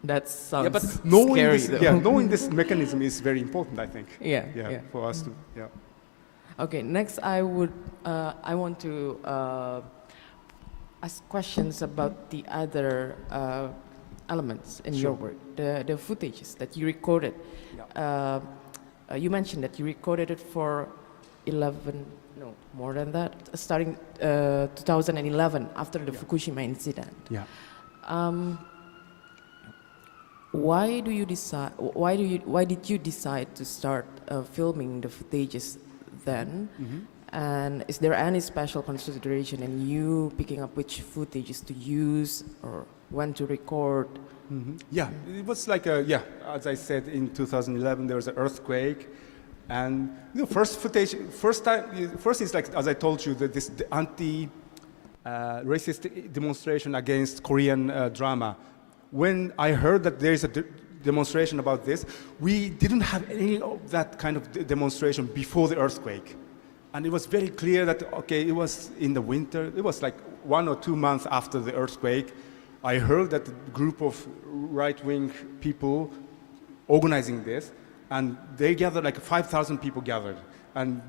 That sounds but knowing scary. Knowing this mechanism is very important, I think. For us to. Okay, next I want to ask questions about the other elements in your work, the footages that you recorded. You mentioned that you recorded it for more than that, starting 2011 after the Fukushima incident. Why did you decide to start filming the footages then? And is there any special consideration in you picking up which footages to use or when to record? It was like as I said, in 2011 there was an earthquake, and first is like, as I told you, this anti-racist demonstration against Korean drama. When I heard that there is a demonstration about this, we didn't have any of that kind of demonstration before the earthquake. And it was very clear that, it was in the winter, it was like 1 or 2 months after the earthquake. I heard that a group of right-wing people organizing this, and they gathered, like 5,000 people gathered. And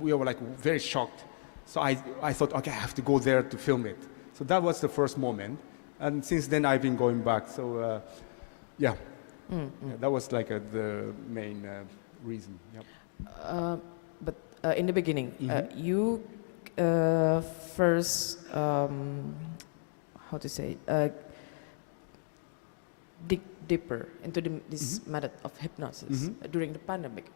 we were like very shocked. So I thought, okay, I have to go there to film it. So that was the first moment. And since then, I've been going back. So, yeah. Yeah, that was like the main reason. Yep. But in the beginning, you first, how to say, dig deeper into this method of hypnosis during the pandemic.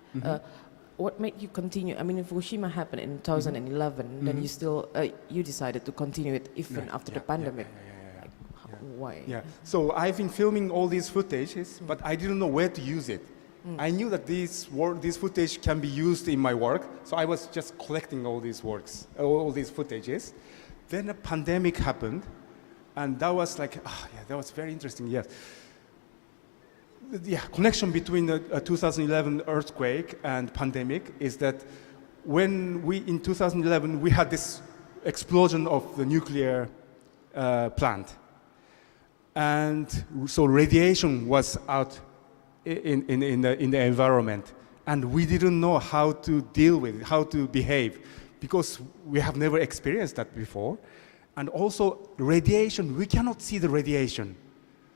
What made you continue? I mean, Fukushima happened in 2011, then you still, you decided to continue it even after the pandemic. Why? Yeah, so I've been filming all these footages, but I didn't know where to use it. I knew that these footage can be used in my work, so I was just collecting all these works, all these footages. Then a pandemic happened, and that was like, that was very interesting, yes. Yeah, connection between the 2011 earthquake and pandemic is that when in 2011, we had this explosion of the nuclear plant. And so radiation was out in the environment, and we didn't know how to deal with it, how to behave, because we have never experienced that before. And also radiation, we cannot see the radiation,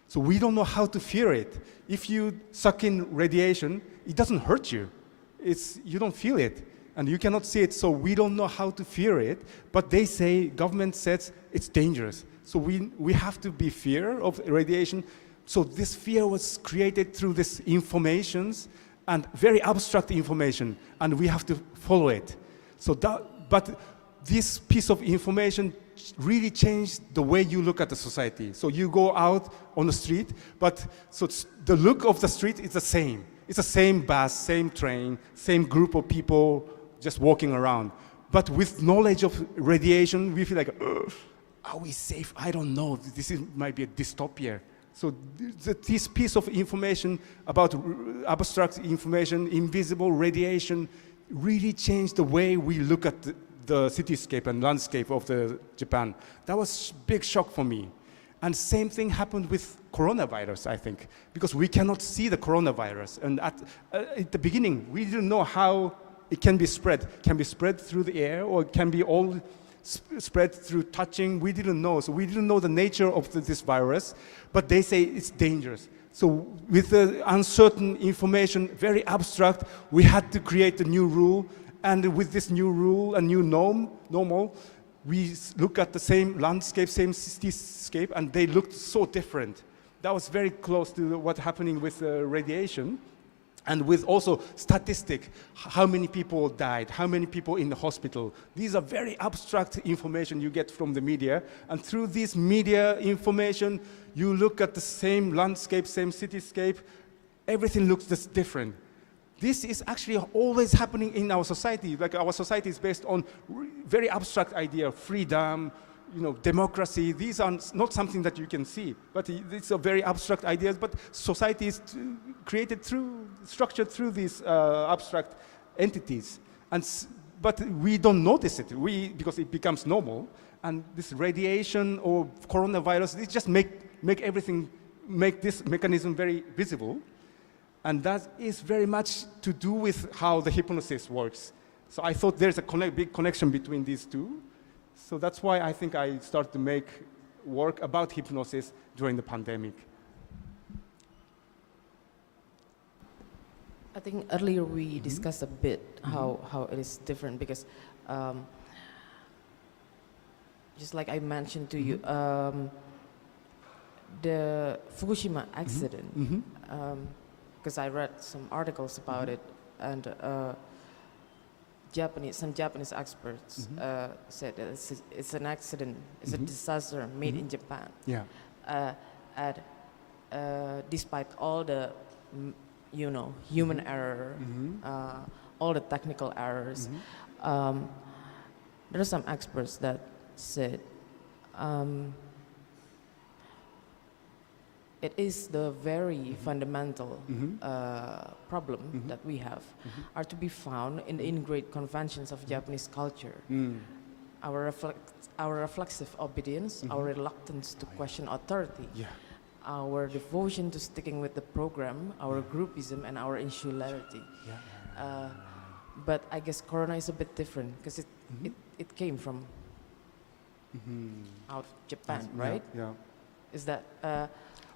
so we don't know how to fear it. If you suck in radiation, it doesn't hurt you. You don't feel it, and you cannot see it, so we don't know how to fear it. But they say, government says it's dangerous. So we have to be fear of radiation. So this fear was created through this informations and very abstract information, and we have to follow it. So but this piece of information really changed the way you look at the society. So you go out on the street, but so the look of the street is the same. It's the same bus, same train, same group of people just walking around. But with knowledge of radiation, we feel like, are we safe? I don't know. Might be a dystopia. So this piece of information about abstract information, invisible radiation, really changed the way we look at the cityscape and landscape of Japan. That was a big shock for me. And same thing happened with coronavirus, I think, because we cannot see the coronavirus. And at the beginning, we didn't know how it can be spread. Can be spread through the air, or it can be all spread through touching. We didn't know. So we didn't know the nature of this virus, but they say it's dangerous. So with the uncertain information, very abstract, we had to create a new rule. And with this new rule, a new normal, we look at the same landscape, same cityscape, and they looked so different. That was very close to what's happening with radiation. And with also statistic, how many people died, how many people in the hospital. These are very abstract information you get from the media. And through this media information, you look at the same landscape, same cityscape, everything looks just different. This is actually always happening in our society. Like, our society is based on very abstract idea of freedom, democracy. These are not something that you can see, but it's a very abstract ideas. But society is structured through these abstract entities, but we don't notice it. Because it becomes normal, and this radiation or coronavirus, it just make this mechanism very visible, and that is very much to do with how the hypnosis works. So I thought there's a big connection between these two. So that's why I think I started to make work about hypnosis during the pandemic. I think earlier we discussed a bit how it is different, because just like I mentioned to you, the Fukushima accident, because I read some articles about it, and some Japanese experts said that it's an accident, it's a disaster made in Japan. Yeah. Despite all the, human error, all the technical errors, there are some experts that said it is the very fundamental problem that we have are to be found in the ingrained conventions of Japanese culture. Our reflexive obedience, our reluctance to question authority, our devotion to sticking with the program, our groupism, and our insularity. but I guess Corona is a bit different because it came from out of Japan, right? Yeah. Is that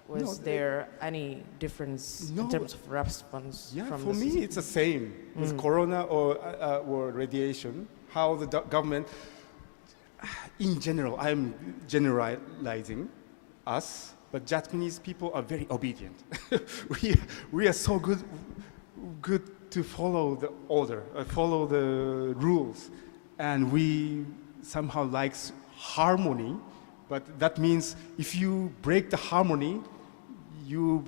was there any difference in terms of response? Yeah, from for the me society? it's the same with Corona or radiation. How the government, in general, I'm generalizing us, but Japanese people are very obedient. we are so good to follow the order, follow the rules, and we somehow likes harmony. But that means if you break the harmony, you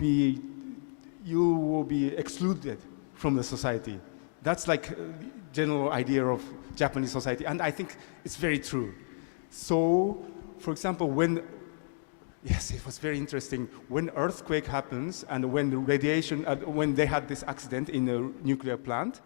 will be excluded from the society. That's like general idea of Japanese society, and I think it's very true. So, for example, yes, it was very interesting. When earthquake happens and when the radiation, when they had this accident in the nuclear plant,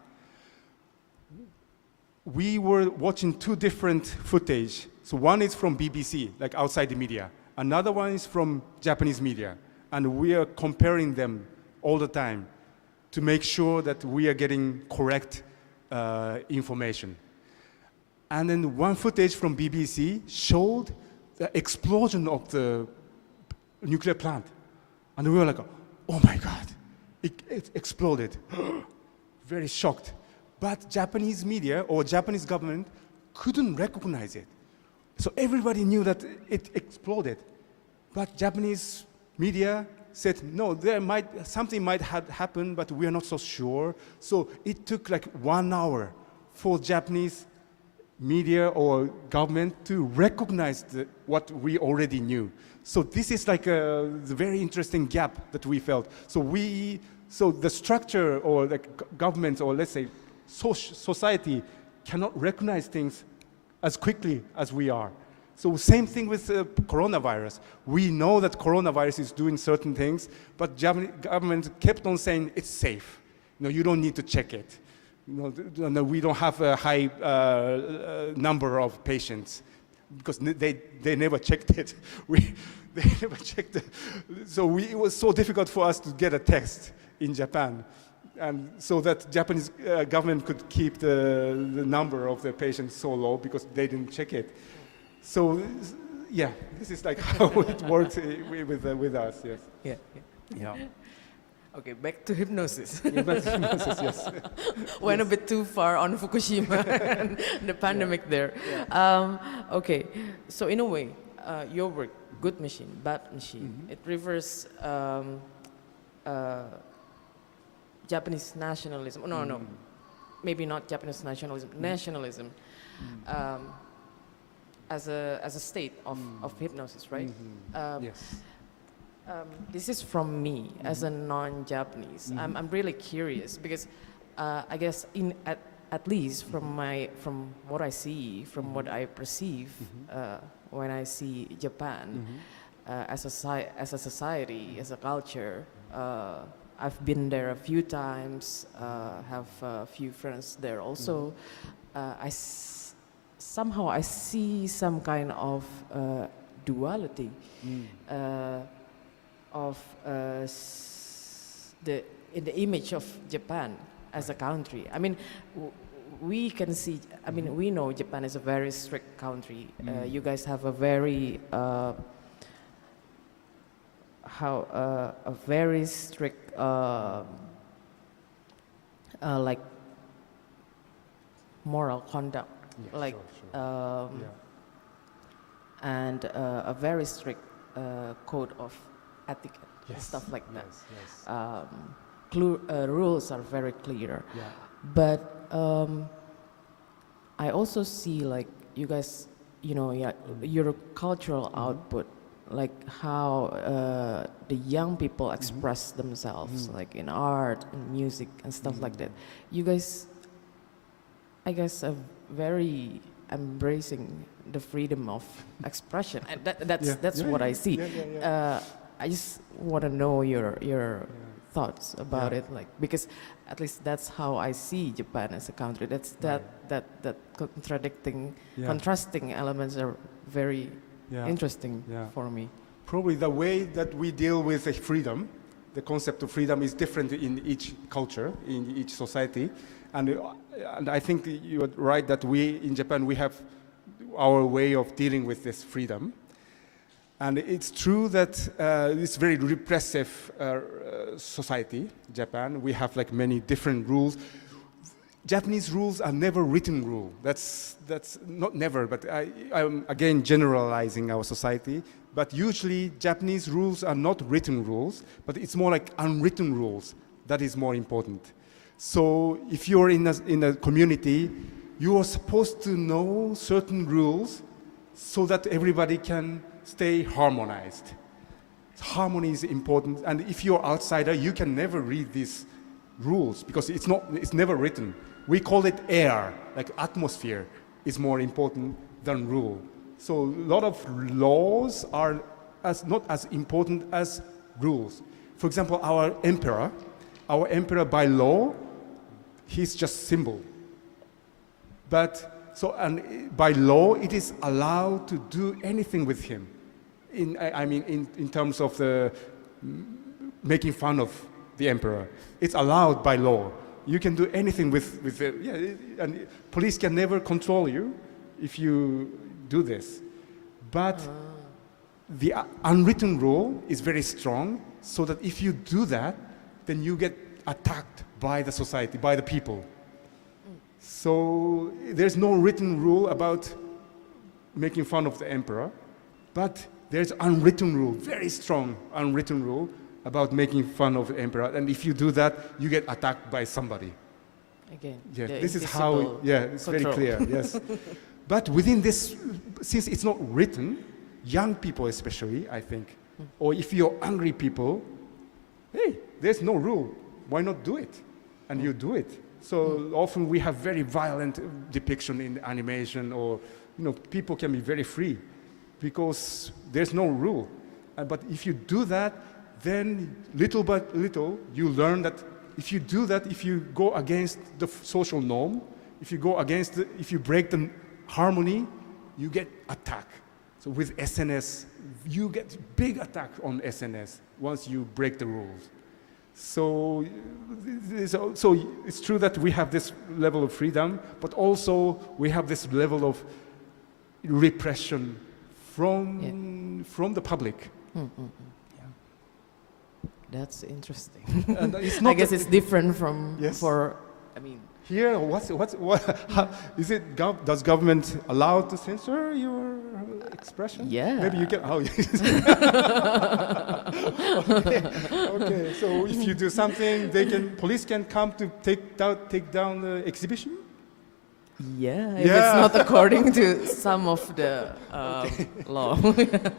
we were watching two different footage. So one is from BBC, like outside the media. Another one is from Japanese media. And we are comparing them all the time to make sure that we are getting correct information. And then one footage from BBC showed the explosion of the nuclear plant. And we were like, oh my God, it exploded. Very shocked. But Japanese media or Japanese government couldn't recognize it. So everybody knew that it exploded. But Japanese media said, no, something might have happened, but we are not so sure. So it took like 1 hour for Japanese media or government to recognize what we already knew. So this is like a very interesting gap that we felt. So the structure or the government or let's say society cannot recognize things as quickly as we are. So same thing with coronavirus. We know that coronavirus is doing certain things, but Japanese government kept on saying it's safe. You don't need to check it. No, we don't have a high number of patients because they never checked it. They never checked it. So it was so difficult for us to get a test in Japan. And so that Japanese government could keep the number of the patients so low because they didn't check it. So, yeah, this is like how it works with us, yes. Yeah. Okay, back to hypnosis. Hypnosis, yes. Went a bit too far on Fukushima and the pandemic there. Okay, so in a way, your work, Good Machine, Bad Machine, it refers Japanese nationalism. No, maybe not Japanese nationalism. Nationalism as a state of hypnosis, right? Yes. This is from me as a non-Japanese. I'm really curious because I guess at least from what I see, from what I perceive when I see Japan as a society, as a culture. I've been there a few times, have a few friends there also. Somehow I see some kind of duality of in the image of Japan as a country. I mean, we can see. I mean, we know Japan is a very strict country. You guys have a very a very strict like moral conduct, like and a very strict code of etiquette, stuff like that. Rules are very clear, but I also see like you guys, your cultural output, like how the young people express themselves, like in art and music and stuff like that. You guys, I guess, are very embracing the freedom of expression, and that's what I see. I just want to know your thoughts about it, like, because at least that's how I see Japan as a country. That's that contrasting elements are very interesting for me. Probably the way that we deal with freedom, the concept of freedom is different in each culture, in each society. And and I think you're right that we in Japan, we have our way of dealing with this freedom. And it's true that it's very repressive society, Japan. We have like many different rules. Japanese rules are never written rule. That's not never, but I'm again generalizing our society. But usually Japanese rules are not written rules, but it's more like unwritten rules. That is more important. So if you're in a community, you are supposed to know certain rules so that everybody can stay harmonized. Harmony is important, and if you're outsider, you can never read these rules because it's never written. We call it air, like atmosphere is more important than rule. So a lot of laws are not as important as rules. For example, our emperor by law, he's just symbol. And by law, it is allowed to do anything with him. In terms of the making fun of the emperor, it's allowed by law. You can do anything with the, and police can never control you if you do this. But the unwritten rule is very strong, so that if you do that, then you get attacked by the society, by the people. So there's no written rule about making fun of the emperor, but there's unwritten rule, very strong unwritten rule about making fun of the emperor. And if you do that, you get attacked by somebody. Again, yeah, this is how, it's control. Very clear, yes. But within this, since it's not written, young people especially, I think, or if you're angry people, hey, there's no rule. Why not do it? And you do it. So often we have very violent depiction in animation, or people can be very free because there's no rule. But if you do that, then little by little you learn that if you do that, if you go against the social norm, if you break the harmony, you get attacked. So with SNS, you get big attack on SNS once you break the rules. So it's true that we have this level of freedom, but also we have this level of repression from the public. That's interesting. And it's not I guess it's different from here. How, is it? Does government allow to censor your expression? Yeah. Maybe you can. Oh, yes. Okay. So if you do something, police can come to take down the exhibition. Yeah. If it's not according to some of the law.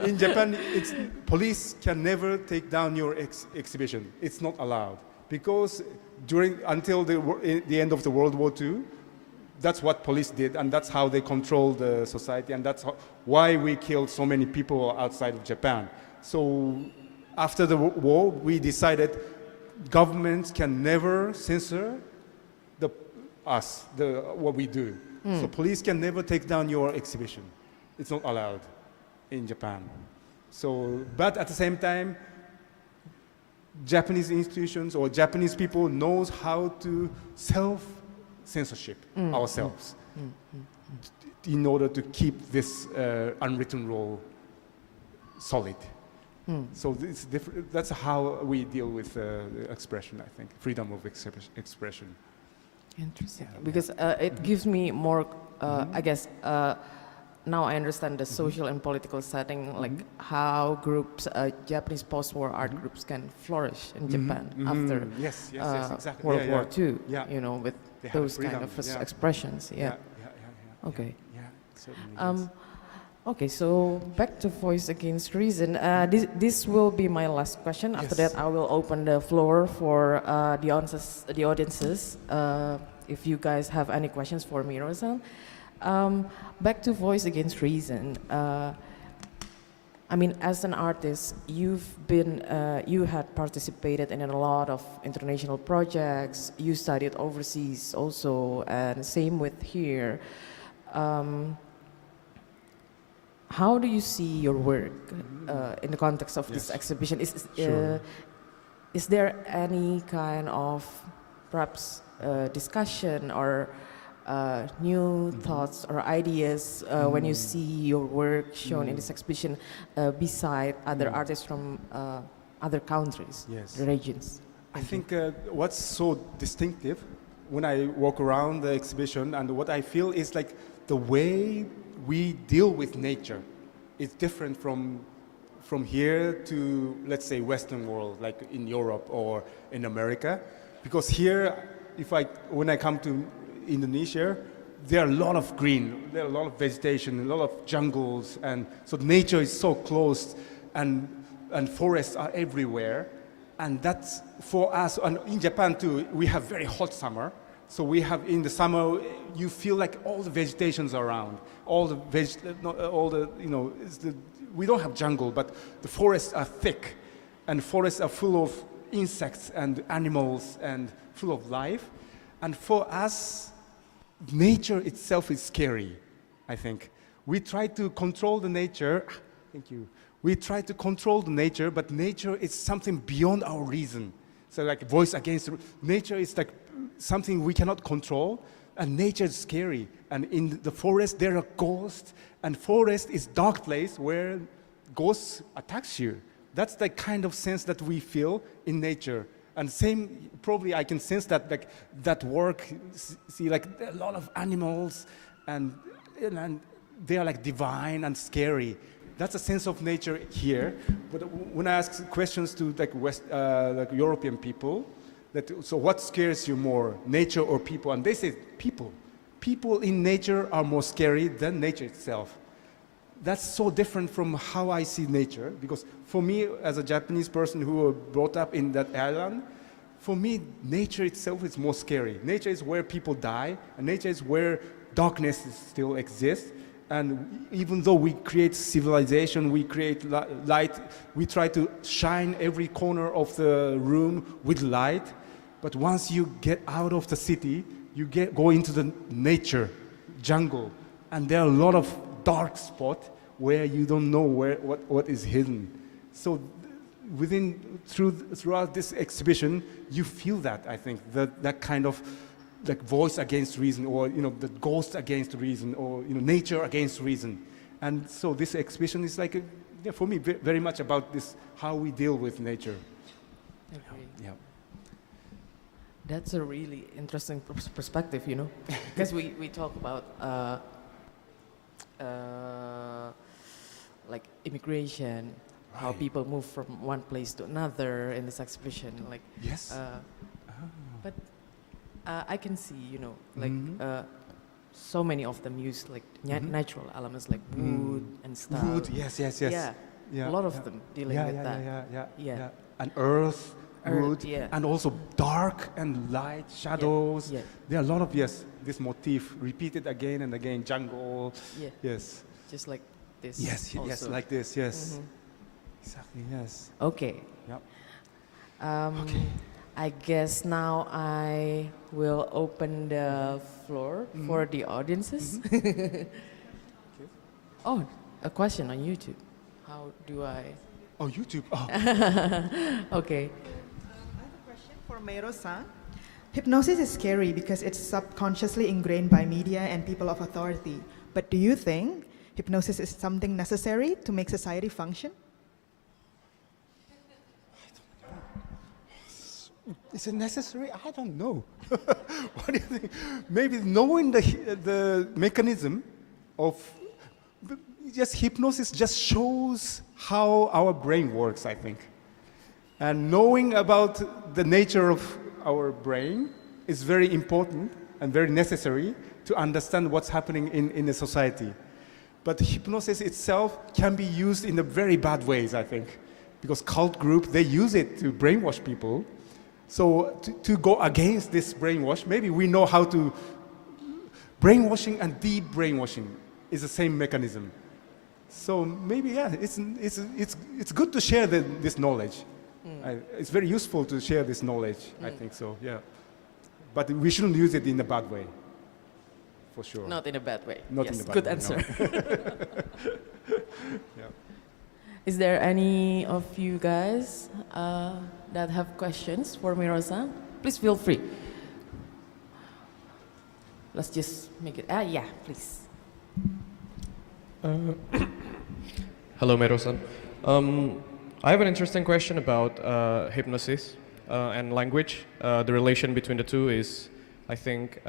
In Japan, police can never take down your exhibition. It's not allowed because until the end of the World War II, that's what police did, and that's how they controlled the society, and that's why we killed so many people outside of Japan. So after the war, we decided governments can never censor what we do. So police can never take down your exhibition. It's not allowed in Japan. So, but at the same time, Japanese institutions or Japanese people knows how to self-censorship ourselves in order to keep this unwritten rule solid. So it's different. That's how we deal with expression, I think, freedom of expression. Interesting, because it gives me more, I guess, now I understand the social and political setting, like how groups, Japanese post-war art groups can flourish in Japan after exactly. World War II, Yeah. with those kind of expressions. Okay. Okay, so back to Voice Against Reason. This will be my last question. After that, I will open the floor for the audiences. If you guys have any questions for Meiro-san. Back to Voice Against Reason. I mean, as an artist, you had participated in a lot of international projects. You studied overseas also, and same with here. How do you see your work in the context of this exhibition? Is there any kind of perhaps discussion or new thoughts or ideas when you see your work shown in this exhibition beside other artists from other countries, Yes. regions? I think what's so distinctive when I walk around the exhibition and what I feel is like the way we deal with nature is different from here to, let's say, Western world, like in Europe or in America. Because here, when I come to Indonesia, there are a lot of green, there are a lot of vegetation, a lot of jungles, and so nature is so close, and forests are everywhere. And that's for us, and in Japan too, we have very hot summer. So we have, in the summer, you feel like all the vegetation's around, we don't have jungle, but the forests are thick, and forests are full of insects and animals and full of life. And for us, nature itself is scary, I think. We try to control the nature. Thank you. We try to control the nature, but nature is something beyond our reason. So like voice against nature is like something we cannot control, and nature is scary. And in the forest, there are ghosts, and forest is dark place where ghosts attacks you. That's the kind of sense that we feel in nature. And same, probably I can sense that, like, that work, see, like, there are a lot of animals, and they are like divine and scary. That's a sense of nature here. But when I ask questions to like like European people, so what scares you more, nature or people? And they say people. People in nature are more scary than nature itself. That's so different from how I see nature, because for me, as a Japanese person who was brought up in that island, for me, nature itself is more scary. Nature is where people die, and nature is where darkness still exists. And even though we create civilization, we create light, we try to shine every corner of the room with light. But once you get out of the city, you go into the nature, jungle, and there are a lot of dark spots where you don't know what is hidden. So throughout this exhibition, you feel that, I think, that kind of like voice against reason, or the ghost against reason, or nature against reason. And so this exhibition is like for me very much about this, how we deal with nature. Okay. Yeah. That's a really interesting perspective, because we talk about like immigration, how Right. people move from one place to another in this exhibition, like Yes. but I can see, like so many of them use like natural elements like wood and stuff. Wood, yes. Yeah, a lot of them dealing with that. Yeah. And earth, wood, yeah. and also dark and light, shadows. Yeah. There are a lot of, this motif repeated again and again, jungle. Yeah. Yes. Just like this. Yes, also. like this, yes. Mhm. Exactly, yes. Okay. Yep. Okay. I guess now I will open the floor for the audiences. Oh, a question on YouTube. How do I? Oh, YouTube. Oh. Okay. I have a question for Meiro-san. Hypnosis is scary because it's subconsciously ingrained by media and people of authority. But do you think hypnosis is something necessary to make society function? Is it necessary? I don't know. What do you think? Maybe knowing the mechanism of just hypnosis just shows how our brain works, I think. And knowing about the nature of our brain is very important and very necessary to understand what's happening in the society. But hypnosis itself can be used in the very bad ways, I think. Because cult group, they use it to brainwash people. So to go against this brainwash, maybe we know how to, brainwashing and de-brainwashing is the same mechanism. So maybe, it's good to share this knowledge. It's very useful to share this knowledge, I think so, yeah. But we shouldn't use it in a bad way, for sure. Not in a bad way. Not yes, in a bad good way, answer. no. Yeah. Is there any of you guys that have questions for Meiro-san? Please feel free. Let's just make it. Yeah, please. Hello, Meiro-san. I have an interesting question about hypnosis and language. The relation between the two is, I think,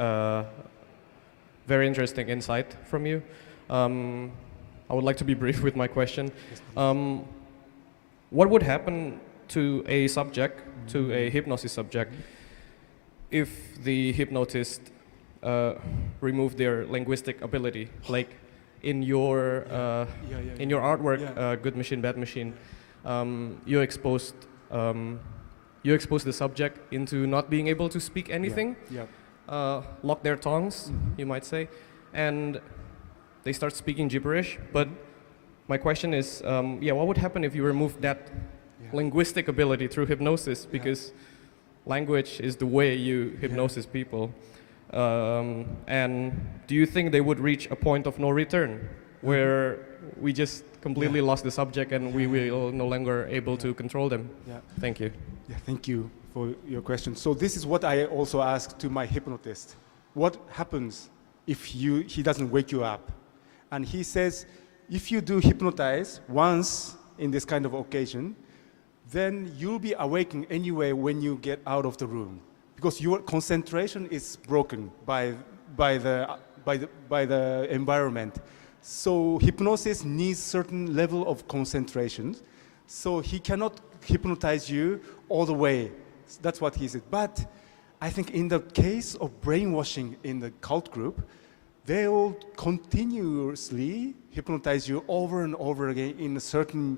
very interesting insight from you. I would like to be brief with my question. What would happen to a subject, to a hypnosis subject, if the hypnotist removed their linguistic ability? Like in your artwork, Good Machine, Bad Machine, you exposed the subject into not being able to speak anything, lock their tongues, you might say, and they start speaking gibberish. But my question is, what would happen if you remove that linguistic ability through hypnosis? Because language is the way you hypnosis people. And do you think they would reach a point of no return where we just completely lost the subject and we will no longer able to control them? Thank you. Yeah, thank you for your question. So this is what I also asked to my hypnotist. What happens if he doesn't wake you up? And he says, if you do hypnotize once in this kind of occasion, then you'll be awakened anyway when you get out of the room, because your concentration is broken by the environment. So hypnosis needs certain level of concentration. So he cannot hypnotize you all the way. That's what he said. But I think in the case of brainwashing in the cult group, they will continuously hypnotize you over and over again in a certain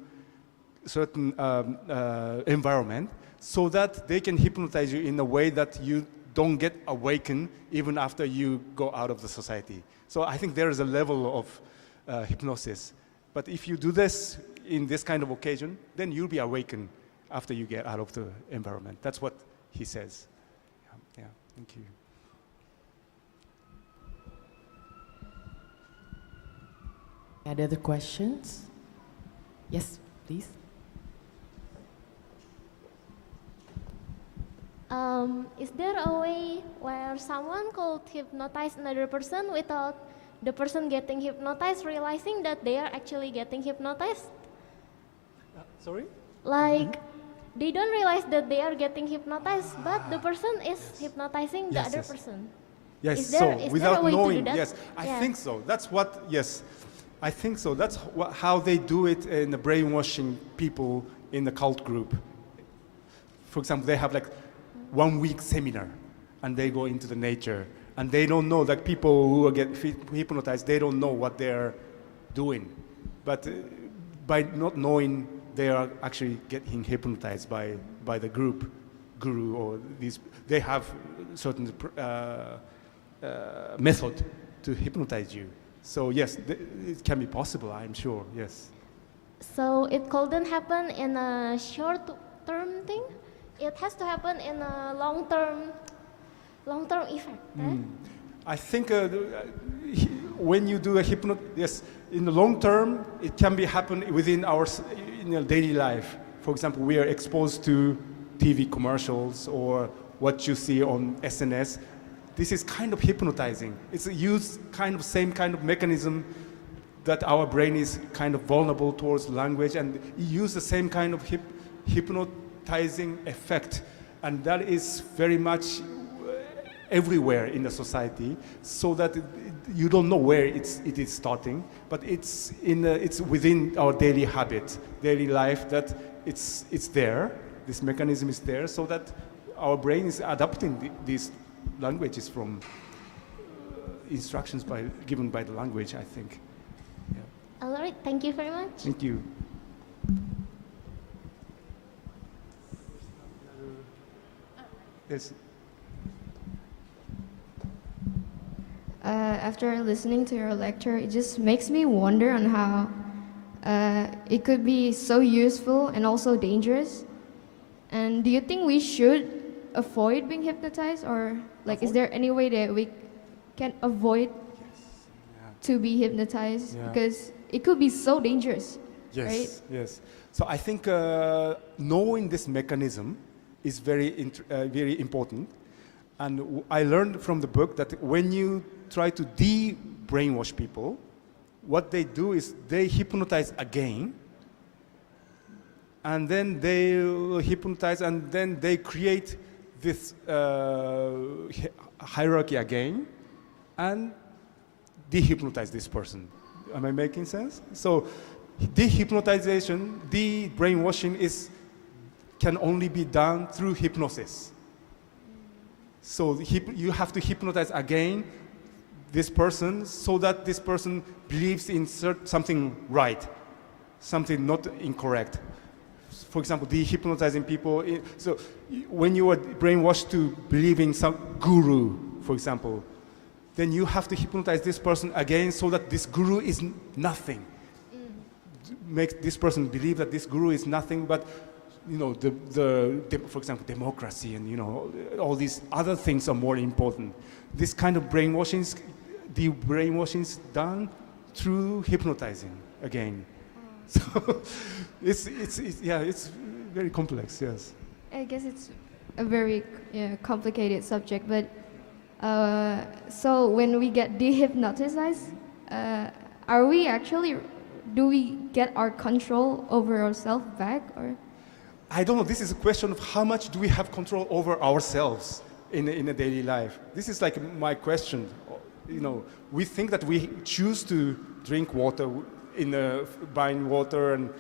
environment, so that they can hypnotize you in a way that you don't get awakened even after you go out of the society. So I think there is a level of hypnosis. But if you do this in this kind of occasion, then you'll be awakened after you get out of the environment. That's what he says. Yeah, thank you. Any other questions? Yes, please. Is there a way where someone could hypnotize another person without the person getting hypnotized realizing that they are actually getting hypnotized? Sorry? Like, they don't realize that they are getting hypnotized, but the person is hypnotizing the other person. Yes, Is there without a way knowing, to do that? yes, I think so. That's what, yes, I think so. That's how they do it in the brainwashing people in the cult group. For example, they have like 1 week seminar, and they go into the nature, and they don't know that people who get hypnotized, they don't know what they're doing. But by not knowing, they are actually getting hypnotized by the group guru, or these. They have certain method to hypnotize you. So yes, it can be possible, I'm sure, yes. So it couldn't happen in a short-term thing? It has to happen in a long-term effect, right? I think when you do a yes, in the long term, it can be happen within our daily life. For example, we are exposed to TV commercials or what you see on SNS. This is kind of hypnotizing. It's a same kind of mechanism that our brain is kind of vulnerable towards language, and you use the same kind of hypnotizing effect, and that is very much everywhere in the society, so that you don't know where it is starting, but it's within our daily habit, daily life, that it's there. This mechanism is there, so that our brain is adapting these languages from instructions given by the language, I think. Yeah. All right, thank you very much. Thank you. Yes. After listening to your lecture, it just makes me wonder on how it could be so useful and also dangerous. And do you think we should avoid being hypnotized, or like is there any way that we can avoid to be hypnotized? Because it could be so dangerous, right? Yes. So I think knowing this mechanism is very important. And I learned from the book that when you try to de-brainwash people, what they do is they hypnotize again, and then they hypnotize, and then they create this hierarchy again, and dehypnotize this person. Am I making sense? So dehypnotization, de-brainwashing can only be done through hypnosis. So you have to hypnotize again this person so that this person believes in something right, something not incorrect. For example, dehypnotizing people. So when you are brainwashed to believe in some guru, for example, then you have to hypnotize this person again so that this guru is nothing. Make this person believe that this guru is nothing, but for example, democracy and all these other things are more important. This kind of brainwashing, the brainwashing is done through hypnotizing again. So it's very complex. Yes. I guess it's a very complicated subject, but so when we get dehypnotized, do we get our control over ourselves back, or? I don't know. This is a question of how much do we have control over ourselves in a daily life. This is like my question. We think that we choose to drink water, buying water, and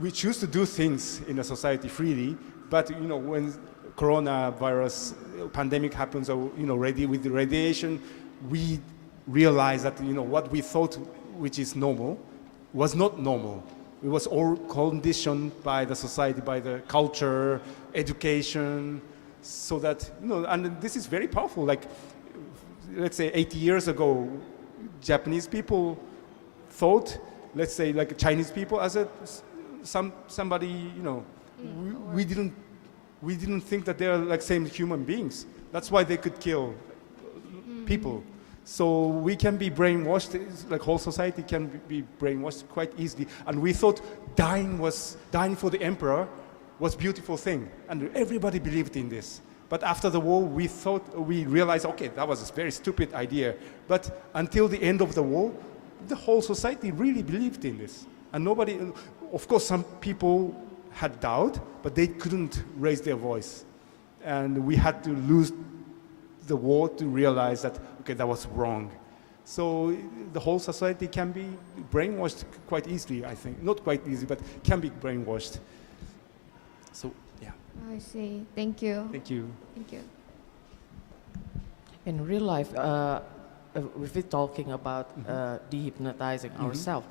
we choose to do things in a society freely. But when coronavirus pandemic happens, or with the radiation, we realize that what we thought which is normal was not normal. It was all conditioned by the society, by the culture, education, so that, and this is very powerful. Like, let's say 80 years ago, Japanese people thought, let's say like Chinese people as somebody, we didn't think that they're like same human beings. That's why they could kill people. So we can be brainwashed, like whole society can be brainwashed quite easily. And we thought dying for the emperor was a beautiful thing. And everybody believed in this. But after the war, we realized, okay, that was a very stupid idea. But until the end of the war, the whole society really believed in this. And nobody, of course, some people had doubt, but they couldn't raise their voice. And we had to lose the war to realize that, okay, that was wrong. So the whole society can be brainwashed quite easily, I think. Not quite easy, but can be brainwashed. So, yeah. I see. Thank you. Thank you. Thank you. In real life, if we're talking about dehypnotizing ourselves,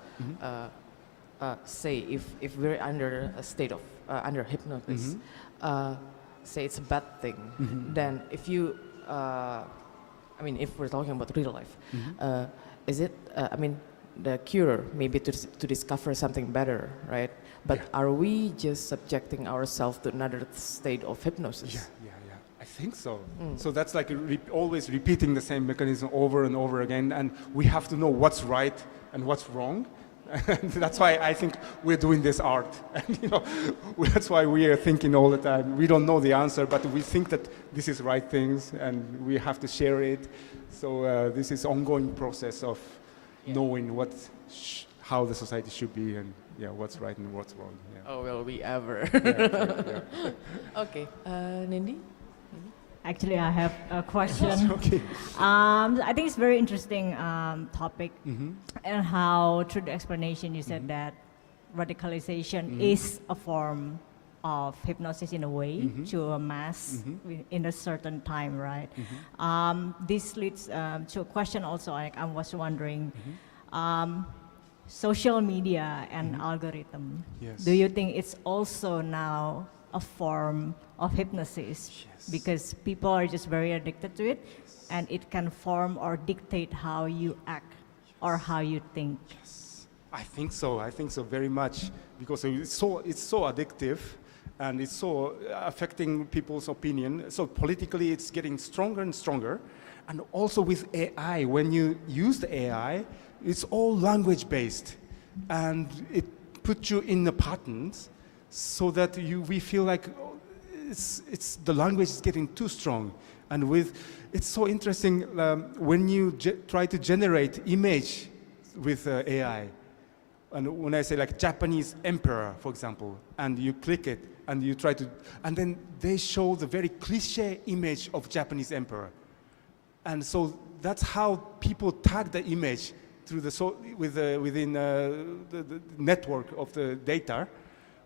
say if we're under a state of under hypnosis, say it's a bad thing, then if you if we're talking about real life, is it the cure maybe to discover something better, right? But are we just subjecting ourselves to another state of hypnosis? Yeah. I think so. So that's like always repeating the same mechanism over and over again, and we have to know what's right and what's wrong. And that's why I think we're doing this art. And, that's why we are thinking all the time. We don't know the answer, but we think that this is right things, and we have to share it. So this is ongoing process of knowing how the society should be, and what's right and what's wrong. Yeah. Oh, will we ever? Yeah. Okay, Nindi? Actually, I have a question. Okay. I think it's a very interesting topic, and how through the explanation you said that radicalization is a form of hypnosis in a way to a mass in a certain time, right? This leads to a question also. I was wondering, social media and algorithm. Yes. Do you think it's also now a form of hypnosis? Yes. Because people are just very addicted to it, and it can form or dictate how you act or how you think. Yes. I think so very much, because it's so addictive, and it's so affecting people's opinion. So politically it's getting stronger and stronger. And also with AI, when you use the AI, it's all language based, and it puts you in the patterns so that we feel like the language is getting too strong. And it's so interesting when you try to generate image with AI. And when I say like Japanese emperor, for example, and you click it and you try to, and then they show the very cliche image of Japanese emperor. And so that's how people tag the image through the within the network of the data,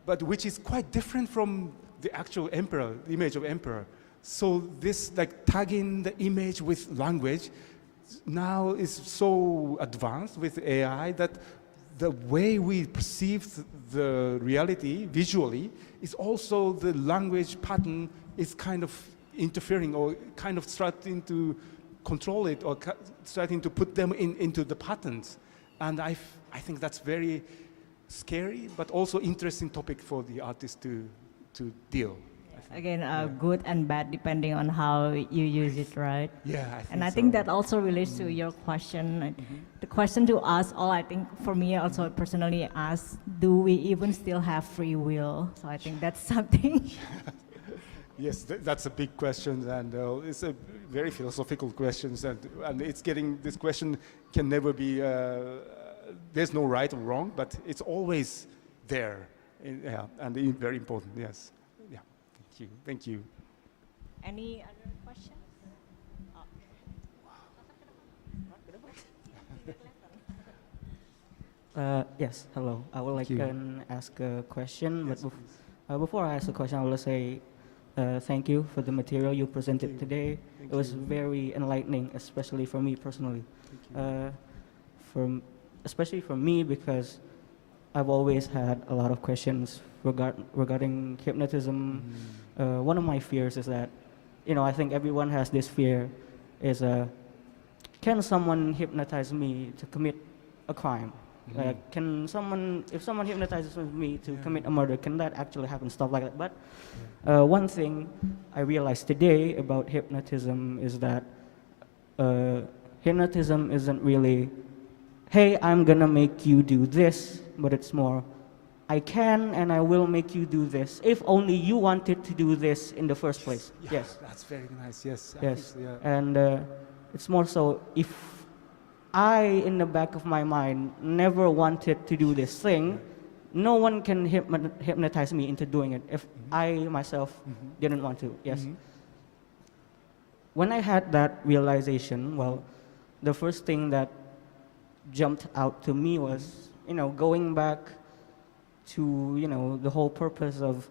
but which is quite different from the actual emperor, the image of emperor. So this like tagging the image with language now is so advanced with AI that the way we perceive the reality visually is also the language pattern is kind of interfering or kind of starting to control it or starting to put them into the patterns. And I think that's very scary, but also interesting topic for the artist to deal. Again, good and bad depending on how you use it, right? Yeah, I think that also relates to your question. The question to us all, I think for me also personally ask, do we even still have free will? So I think that's something. Yes, that's a big question, and it's a very philosophical question, and it's getting, this question can never be, there's no right or wrong, but it's always there, and very important, yes. Yeah, thank you. Any other questions? Yes, hello. I would like to ask a question, yes, but before I ask a question, I will say thank you for the material you presented today. It was very enlightening, especially for me personally. Especially for me, because I've always had a lot of questions regarding hypnotism. One of my fears is that, I think everyone has this fear, is can someone hypnotize me to commit a crime? If someone hypnotizes me to commit a murder, can that actually happen? Stuff like that. But one thing I realized today about hypnotism is that hypnotism isn't really, hey, I'm gonna make you do this, but it's more, I can and I will make you do this if only you wanted to do this in the first place. Yeah, yes. That's very nice, yes. Yes, Yeah. and it's more so if I, in the back of my mind, never wanted to do this thing, no one can hypnotize me into doing it if I myself didn't want to. Yes. When I had that realization, well, the first thing that jumped out to me was, going back to, the whole purpose of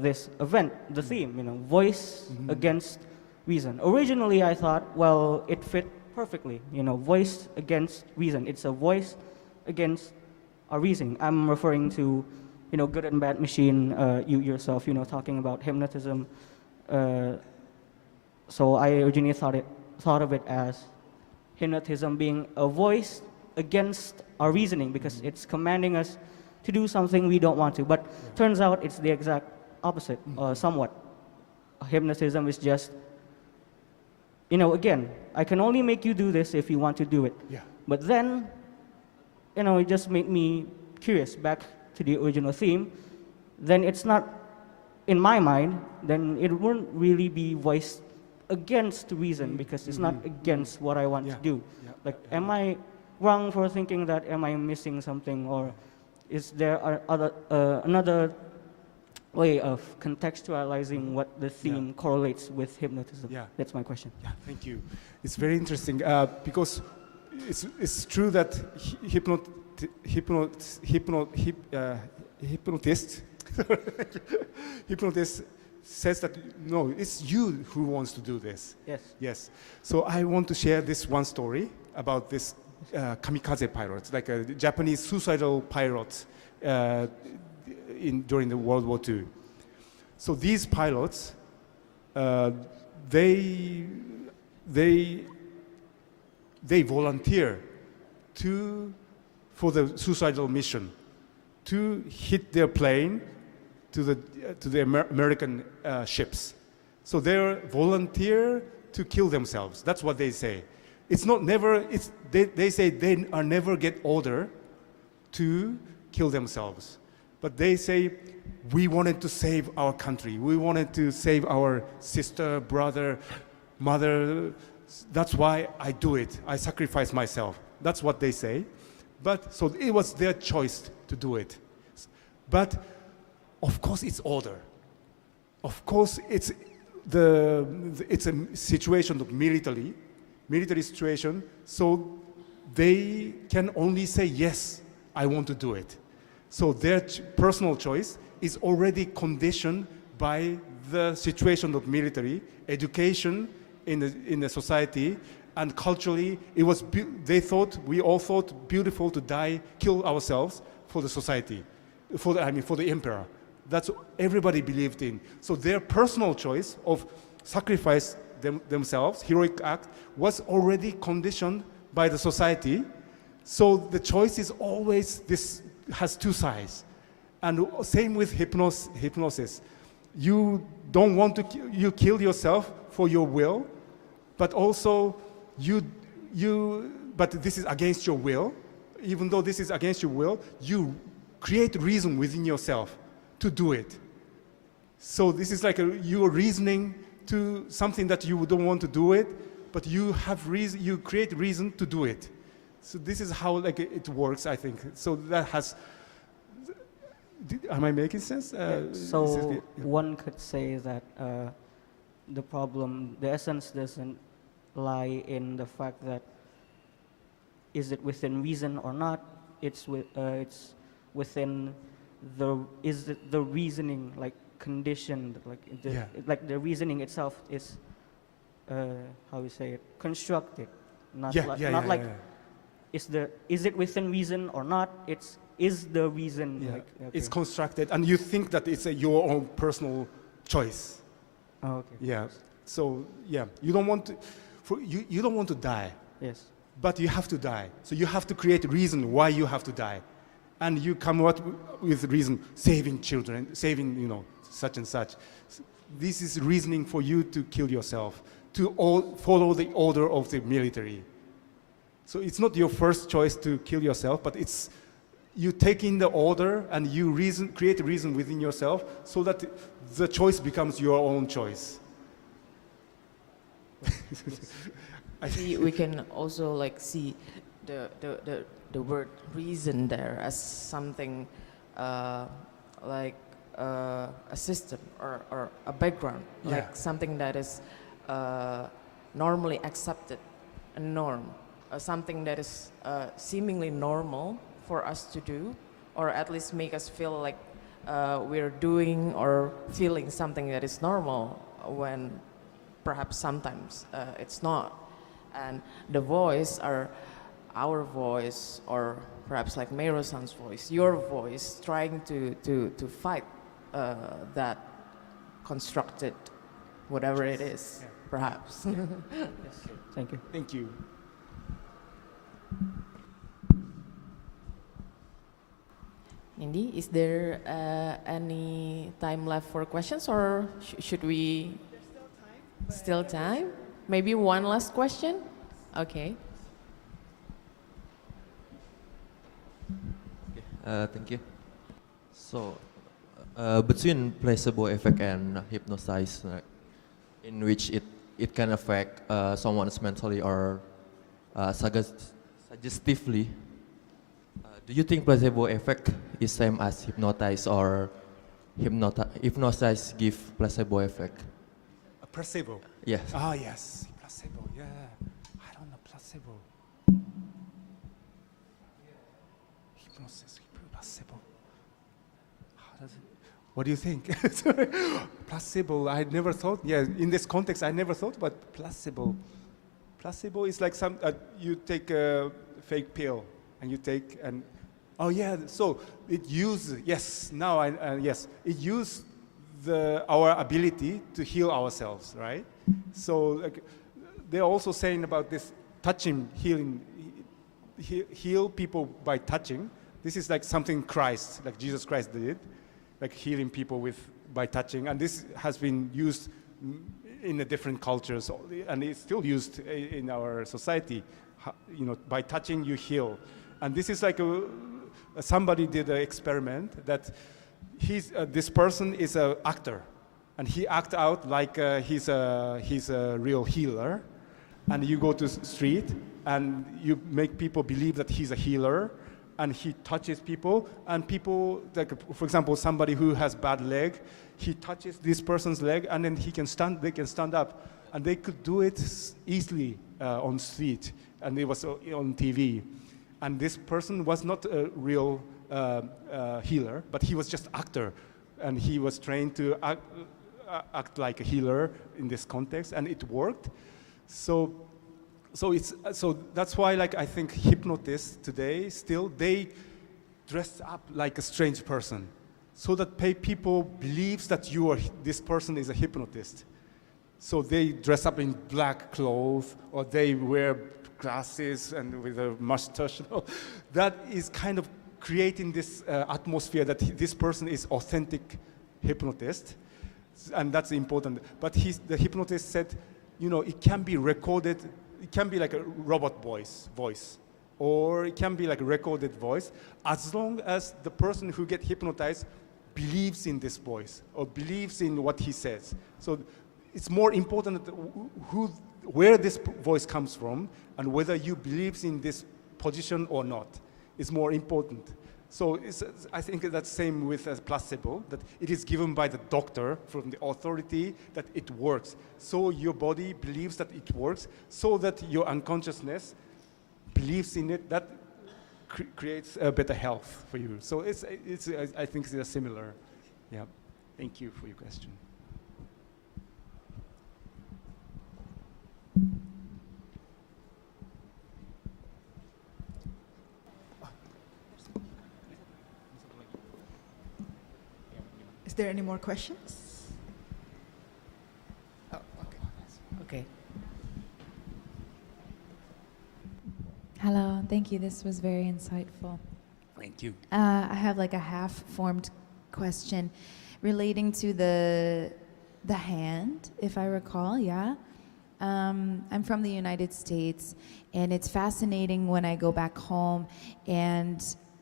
this event, the theme, voice against reason. Originally, I thought, well, it fit perfectly, voice against reason. It's a voice against a reason. I'm referring to, good and bad machine, you yourself, talking about hypnotism. So I originally thought of it as hypnotism being a voice against our reasoning because it's commanding us to do something we don't want to. But turns out it's the exact opposite, somewhat. Hypnotism is just, again, I can only make you do this if you want to do it. Yeah. But then, it just made me curious back to the original theme. Then it's not, in my mind, then it wouldn't really be voiced against reason because it's not against what I want to do. Like, am I wrong for thinking that? Am I missing something? Or is there another way of contextualizing what the theme correlates with hypnotism? Yeah. That's my question. Yeah, thank you. It's very interesting because it's true that hypnotist says that, no, it's you who wants to do this. Yes. Yes. So I want to share this one story about this kamikaze pilot, like a Japanese suicidal pilot during the World War II. So these pilots, they volunteer for the suicidal mission to hit their plane to the American ships. So they volunteer to kill themselves. That's what they say. It's not never. They say they are never get order to kill themselves, but they say we wanted to save our country. We wanted to save our sister, brother, mother, that's why I do it. I sacrifice myself. That's what they say. But so it was their choice to do it. But of course it's order. Of course it's a situation of military situation. So they can only say yes, I want to do it. So their personal choice is already conditioned by the situation of military, education in the society, and culturally, we all thought beautiful to die, kill ourselves for the society, for the emperor. That's what everybody believed in. So their personal choice of sacrifice themselves, heroic act, was already conditioned by the society. So the choice is always has two sides. And same with hypnosis. You don't want to, you kill yourself for your will, but also but this is against your will. Even though this is against your will, you create reason within yourself to do it. So this is like you're reasoning to something that you don't want to do it, but you create reason to do it. So this is how it works, I think. So that has, am I making sense? So one could say that the essence doesn't lie in the fact that is it within reason or not? It's within is the reasoning conditioned, like the reasoning itself is how you say it, constructed, not is it within reason or not? Is the reason okay. It's constructed, and you think that it's your own personal choice. Oh, okay. Yeah. So you don't want to. You don't want to die. Yes. But you have to die. So you have to create a reason why you have to die. And you come up with reason, saving children, saving, such and such. This is reasoning for you to kill yourself, to follow the order of the military. So it's not your first choice to kill yourself, but it's you take in the order and you create a reason within yourself so that the choice becomes your own choice. We can also see the word reason there as something like a system or a background, like something that is normally accepted, a norm, something that is seemingly normal for us to do, or at least make us feel like we're doing or feeling something that is normal when perhaps sometimes it's not. And the voice, or our voice, or perhaps like Meiro-san's voice, your voice, trying to fight that constructed, whatever it is, perhaps. Yes. Thank you. Thank you. Indy, is there any time left for questions, or should we? There's still time. Maybe one last question? Okay. Thank you. So, between placebo effect and hypnosis, in which it can affect someone's mentally or suggestively, do you think placebo effect is same as hypnotize, or hypnotize give placebo effect? A placebo? Yes. Ah, yes. Placebo, yeah. I don't know, placebo. Hypnosis, placebo. How does it, what do you think? Placebo, I never thought. Yeah, in this context, I never thought about placebo. Placebo is like you take a fake pill and you take and, oh yeah, so it uses, yes, now yes, it uses our ability to heal ourselves, right? So they're also saying about this touching, healing, heal people by touching. This is like something Christ, like Jesus Christ did, like healing people by touching. And this has been used in the different cultures, and it's still used in our society. By touching you heal. And this is like somebody did an experiment that this person is an actor, and he act out like he's a real healer, and you go to street and you make people believe that he's a healer, and he touches people, and people, like for example, somebody who has bad leg, he touches this person's leg, and then they can stand up, and they could do it easily on street, and it was on TV, and this person was not a real healer, but he was just actor, and he was trained to act like a healer in this context, and it worked. So that's why, like, I think hypnotists today still, they dress up like a strange person, so that people believes that this person is a hypnotist. So they dress up in black clothes, or they wear glasses and with a mustache. That is kind of creating this atmosphere that this person is authentic hypnotist, and that's important. But the hypnotist said, you know, it can be recorded. It can be like a robot voice, or it can be like a recorded voice, as long as the person who gets hypnotized believes in this voice or believes in what he says. So it's more important that where this voice comes from and whether you believe in this position or not is more important. So I think that's same with placebo, that it is given by the doctor from the authority that it works. So your body believes that it works, so that your unconsciousness believes in it, that creates a better health for you. So I think it's similar. Yeah. Thank you for your question. Is there any more questions? Oh, okay. Okay. Hello, thank you. This was very insightful. Thank you. I have like a half-formed question relating to the hand, if I recall, yeah? I'm from the United States, and it's fascinating when I go back home and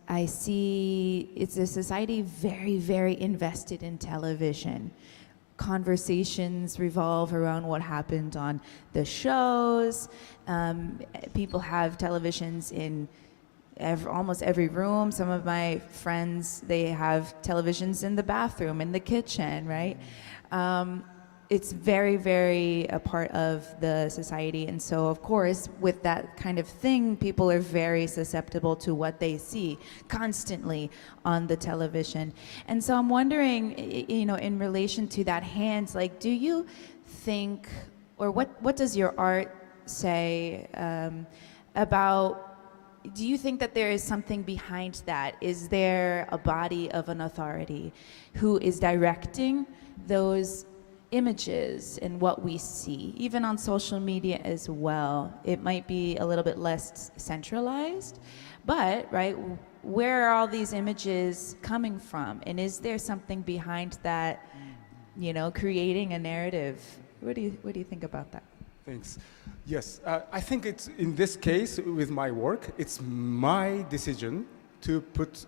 I see it's a society very, very invested in television. Conversations revolve around what happened on the shows. People have televisions in almost every room. Some of my friends, they have televisions in the bathroom, in the kitchen, right? It's very, very a part of the society. And so, of course, with that kind of thing, people are very susceptible to what they see constantly on the television. And so I'm wondering, you know, in relation to that hands, like, do you think, or what does your art say about, do you think that there is something behind that? Is there a body of an authority who is directing those images and what we see, even on social media as well? It might be a little bit less centralized, but, right, where are all these images coming from? And is there something behind that, you know, creating a narrative? What do you think about that? Thanks. Yes, I think it's, in this case with my work, it's my decision to put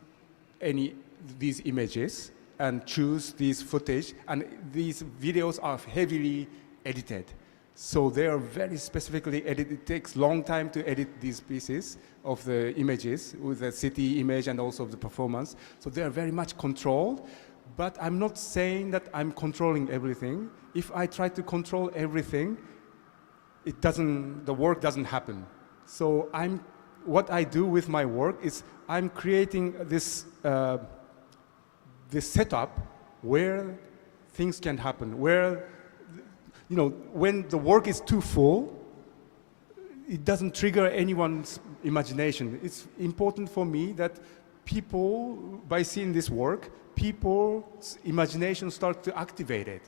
these images and choose these footage, and these videos are heavily edited. So they are very specifically edited. It takes a long time to edit these pieces of the images with the city image and also the performance. So they are very much controlled, but I'm not saying that I'm controlling everything. If I try to control everything, the work doesn't happen. So what I do with my work is I'm creating this setup where things can happen, where, you know, when the work is too full, it doesn't trigger anyone's imagination. It's important for me that people, by seeing this work, people's imagination starts to activate it,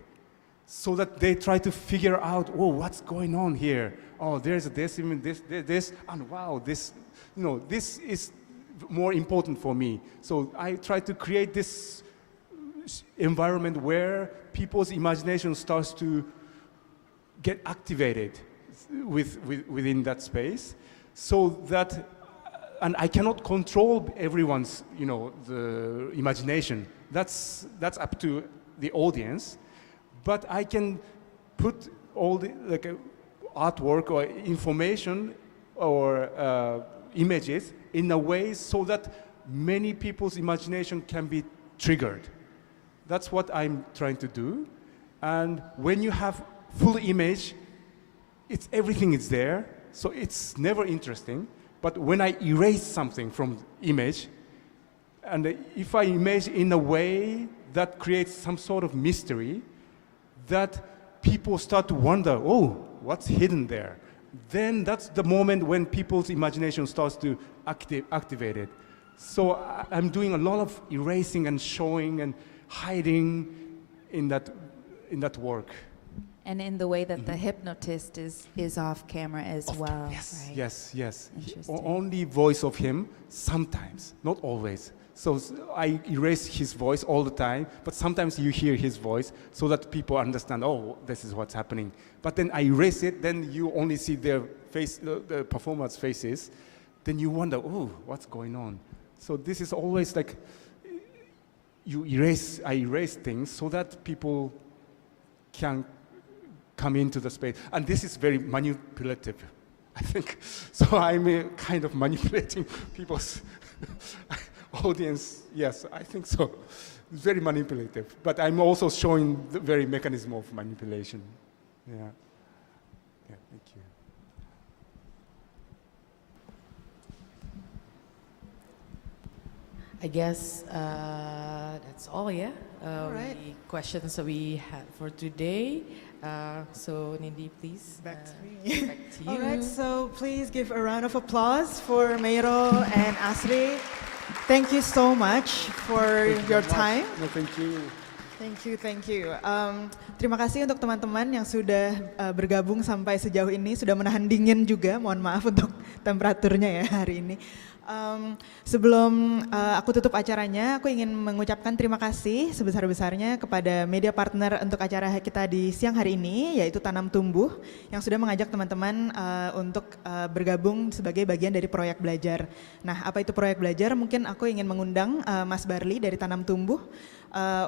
so that they try to figure out, oh, what's going on here? Oh, there's this, and wow, this, you know, this is more important for me. So I try to create this environment where people's imagination starts to get activated within that space, so that, and I cannot control everyone's, you know, the imagination. That's up to the audience. but I can put all the artwork or information or images in a way so that many people's imagination can be triggered. That's what I'm trying to do. And when you have full image, everything is there, so it's never interesting. But when I erase something from image, and if I image in a way that creates some sort of mystery, that people start to wonder, oh, what's hidden there? Then that's the moment when people's imagination starts to activate it. So I'm doing a lot of erasing and showing and hiding in that work. And in the way that the hypnotist is off camera as well. Yes, right? yes. Interesting. Only voice of him sometimes, not always. So I erase his voice all the time, but sometimes you hear his voice so that people understand, oh, this is what's happening. But then I erase it, then you only see their face, the performers' faces. Then you wonder, oh, what's going on? So this is always like, I erase things so that people can come into the space. And this is very manipulative, I think. So I'm kind of manipulating people's audience. Yes, I think so. It's very manipulative. But I'm also showing the very mechanism of manipulation. Yeah. Yeah, thank you. I guess that's all, yeah? All right. Questions that we had for today. So Nindi, please. Back to me. Back to you. All right, so please give a round of applause for Meiro and Asri. Thank you so much for your time. No, thank you. Thank you. Terima kasih untuk teman-teman yang sudah bergabung sampai sejauh ini, sudah menahan dingin juga. Mohon maaf untuk temperaturnya ya hari ini. Sebelum aku tutup acaranya, aku ingin mengucapkan terima kasih sebesar-besarnya kepada media partner untuk acara kita di siang hari ini, yaitu Tanam Tumbuh, yang sudah mengajak teman-teman untuk bergabung sebagai bagian dari proyek belajar. Nah, apa itu proyek belajar? Mungkin aku ingin mengundang Mas Barli dari Tanam Tumbuh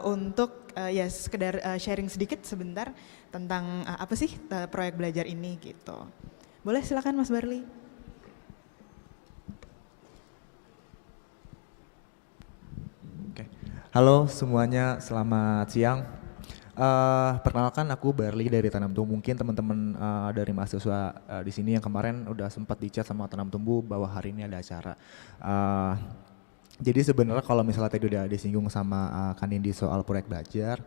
untuk ya sekedar sharing sedikit sebentar tentang apa sih proyek belajar ini gitu. Boleh silakan Mas Barli. Halo semuanya, selamat siang. Perkenalkan aku Barli dari Tanam Tumbuh. Mungkin teman-teman dari mahasiswa di sini yang kemarin udah sempat di-chat sama Tanam Tumbuh bahwa hari ini ada acara. Jadi sebenarnya kalau misalnya tadi udah disinggung sama Kanindi soal proyek belajar,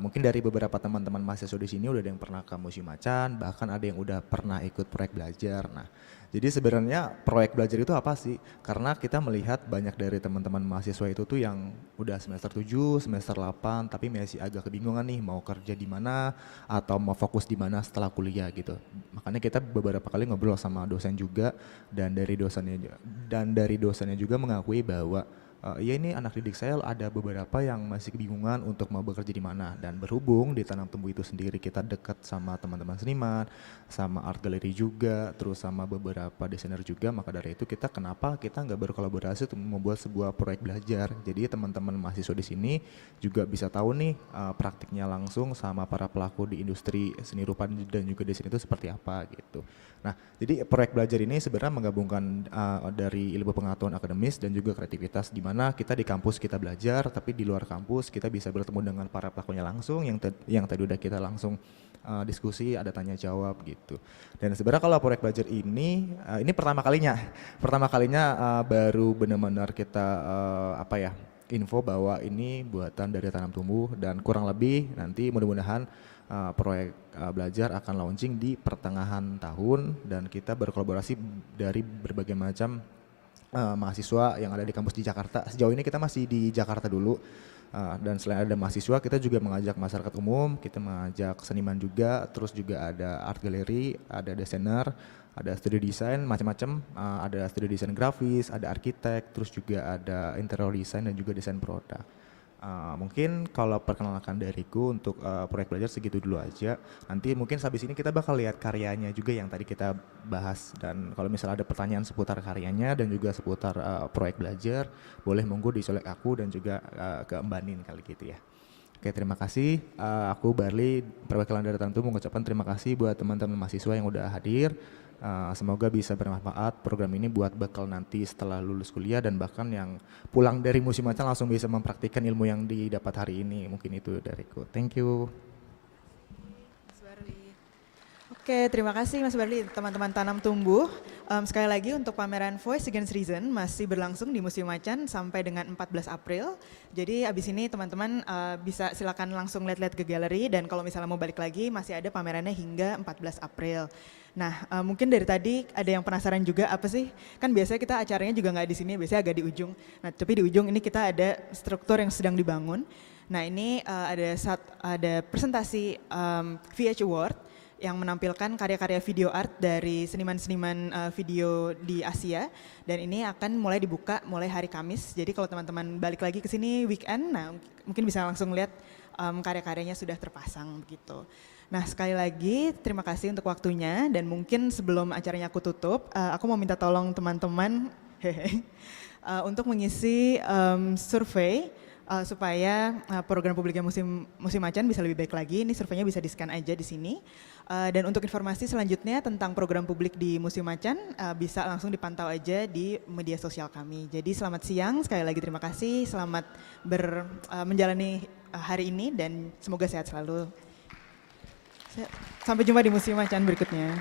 mungkin dari beberapa teman-teman mahasiswa di sini udah ada yang pernah ke Museum MACAN, bahkan ada yang udah pernah ikut proyek belajar. Nah, jadi sebenarnya proyek belajar itu apa sih? Karena kita melihat banyak dari teman-teman mahasiswa itu tuh yang udah semester 7, semester 8, tapi masih agak kebingungan nih mau kerja di mana atau mau fokus di mana setelah kuliah gitu. Makanya kita beberapa kali ngobrol sama dosen juga, dan dari dosennya juga mengakui bahwa ya ini anak didik saya ada beberapa yang masih kebingungan untuk mau bekerja di mana, dan berhubung di Tanam Tumbuh itu sendiri kita dekat sama teman-teman seniman, sama art gallery juga, terus sama beberapa desainer juga, maka dari itu kita nggak berkolaborasi untuk membuat sebuah proyek belajar. Jadi teman-teman mahasiswa di sini juga bisa tahu nih praktiknya langsung sama para pelaku di industri seni rupa dan juga desain itu seperti apa gitu. Nah, jadi proyek belajar ini sebenarnya menggabungkan dari ilmu pengetahuan akademis dan juga kreativitas, di mana kita di kampus kita belajar, tapi di luar kampus kita bisa bertemu dengan para pelakunya langsung yang tadi udah kita langsung diskusi, ada tanya jawab gitu. Dan sebenarnya kalau proyek belajar ini pertama kalinya baru benar-benar kita info bahwa ini buatan dari Tanam Tumbuh, dan kurang lebih nanti mudah-mudahan proyek belajar akan launching di pertengahan tahun, dan kita berkolaborasi dari berbagai macam mahasiswa yang ada di kampus di Jakarta. Sejauh ini kita masih di Jakarta dulu, dan selain ada mahasiswa kita juga mengajak masyarakat umum, kita mengajak seniman juga, terus juga ada art gallery, ada desainer, ada studio desain macam-macam, ada studio desain grafis, ada arsitek, terus juga ada interior design dan juga desain produk. Mungkin kalau perkenalkan dariku untuk proyek belajar segitu dulu aja. Nanti mungkin habis ini kita bakal lihat karyanya juga yang tadi kita bahas, dan kalau misalnya ada pertanyaan seputar karyanya dan juga seputar proyek belajar, boleh monggo disolek aku dan juga ke Mbak Nin kali gitu ya. Oke, terima kasih. Aku Barli, perwakilan dari Tantu mengucapkan terima kasih buat teman-teman mahasiswa yang udah hadir. Semoga bisa bermanfaat program ini buat bekal nanti setelah lulus kuliah dan bahkan yang pulang dari musim macan langsung bisa mempraktikkan ilmu yang didapat hari ini. Mungkin itu dariku. Thank you. Oke, terima kasih Mas Barli, teman-teman Tanam Tumbuh. Sekali lagi untuk pameran Voice Against Reason masih berlangsung di Museum Macan sampai dengan 14 April. Jadi abis ini teman-teman bisa silakan langsung lihat-lihat ke galeri dan kalau misalnya mau balik lagi masih ada pamerannya hingga 14 April. Nah, mungkin dari tadi ada yang penasaran juga apa sih? Kan biasanya kita acaranya juga nggak di sini, biasanya agak di ujung. Nah, tapi di ujung ini kita ada struktur yang sedang dibangun. Nah, ini ada presentasi VH Award yang menampilkan karya-karya video art dari seniman-seniman video di Asia dan ini akan mulai dibuka mulai hari Kamis. Jadi kalau teman-teman balik lagi ke sini weekend, nah mungkin bisa langsung lihat karya-karyanya sudah terpasang begitu. Nah sekali lagi terima kasih untuk waktunya dan mungkin sebelum acaranya aku tutup, aku mau minta tolong teman-teman untuk mengisi survei supaya program publiknya musim Macan bisa lebih baik lagi. Ini surveinya bisa di-scan aja di sini. Dan untuk informasi selanjutnya tentang program publik di Museum Macan bisa langsung dipantau aja di media sosial kami. Jadi selamat siang, sekali lagi terima kasih, selamat menjalani hari ini dan semoga sehat selalu. Sampai jumpa di Museum Macan berikutnya.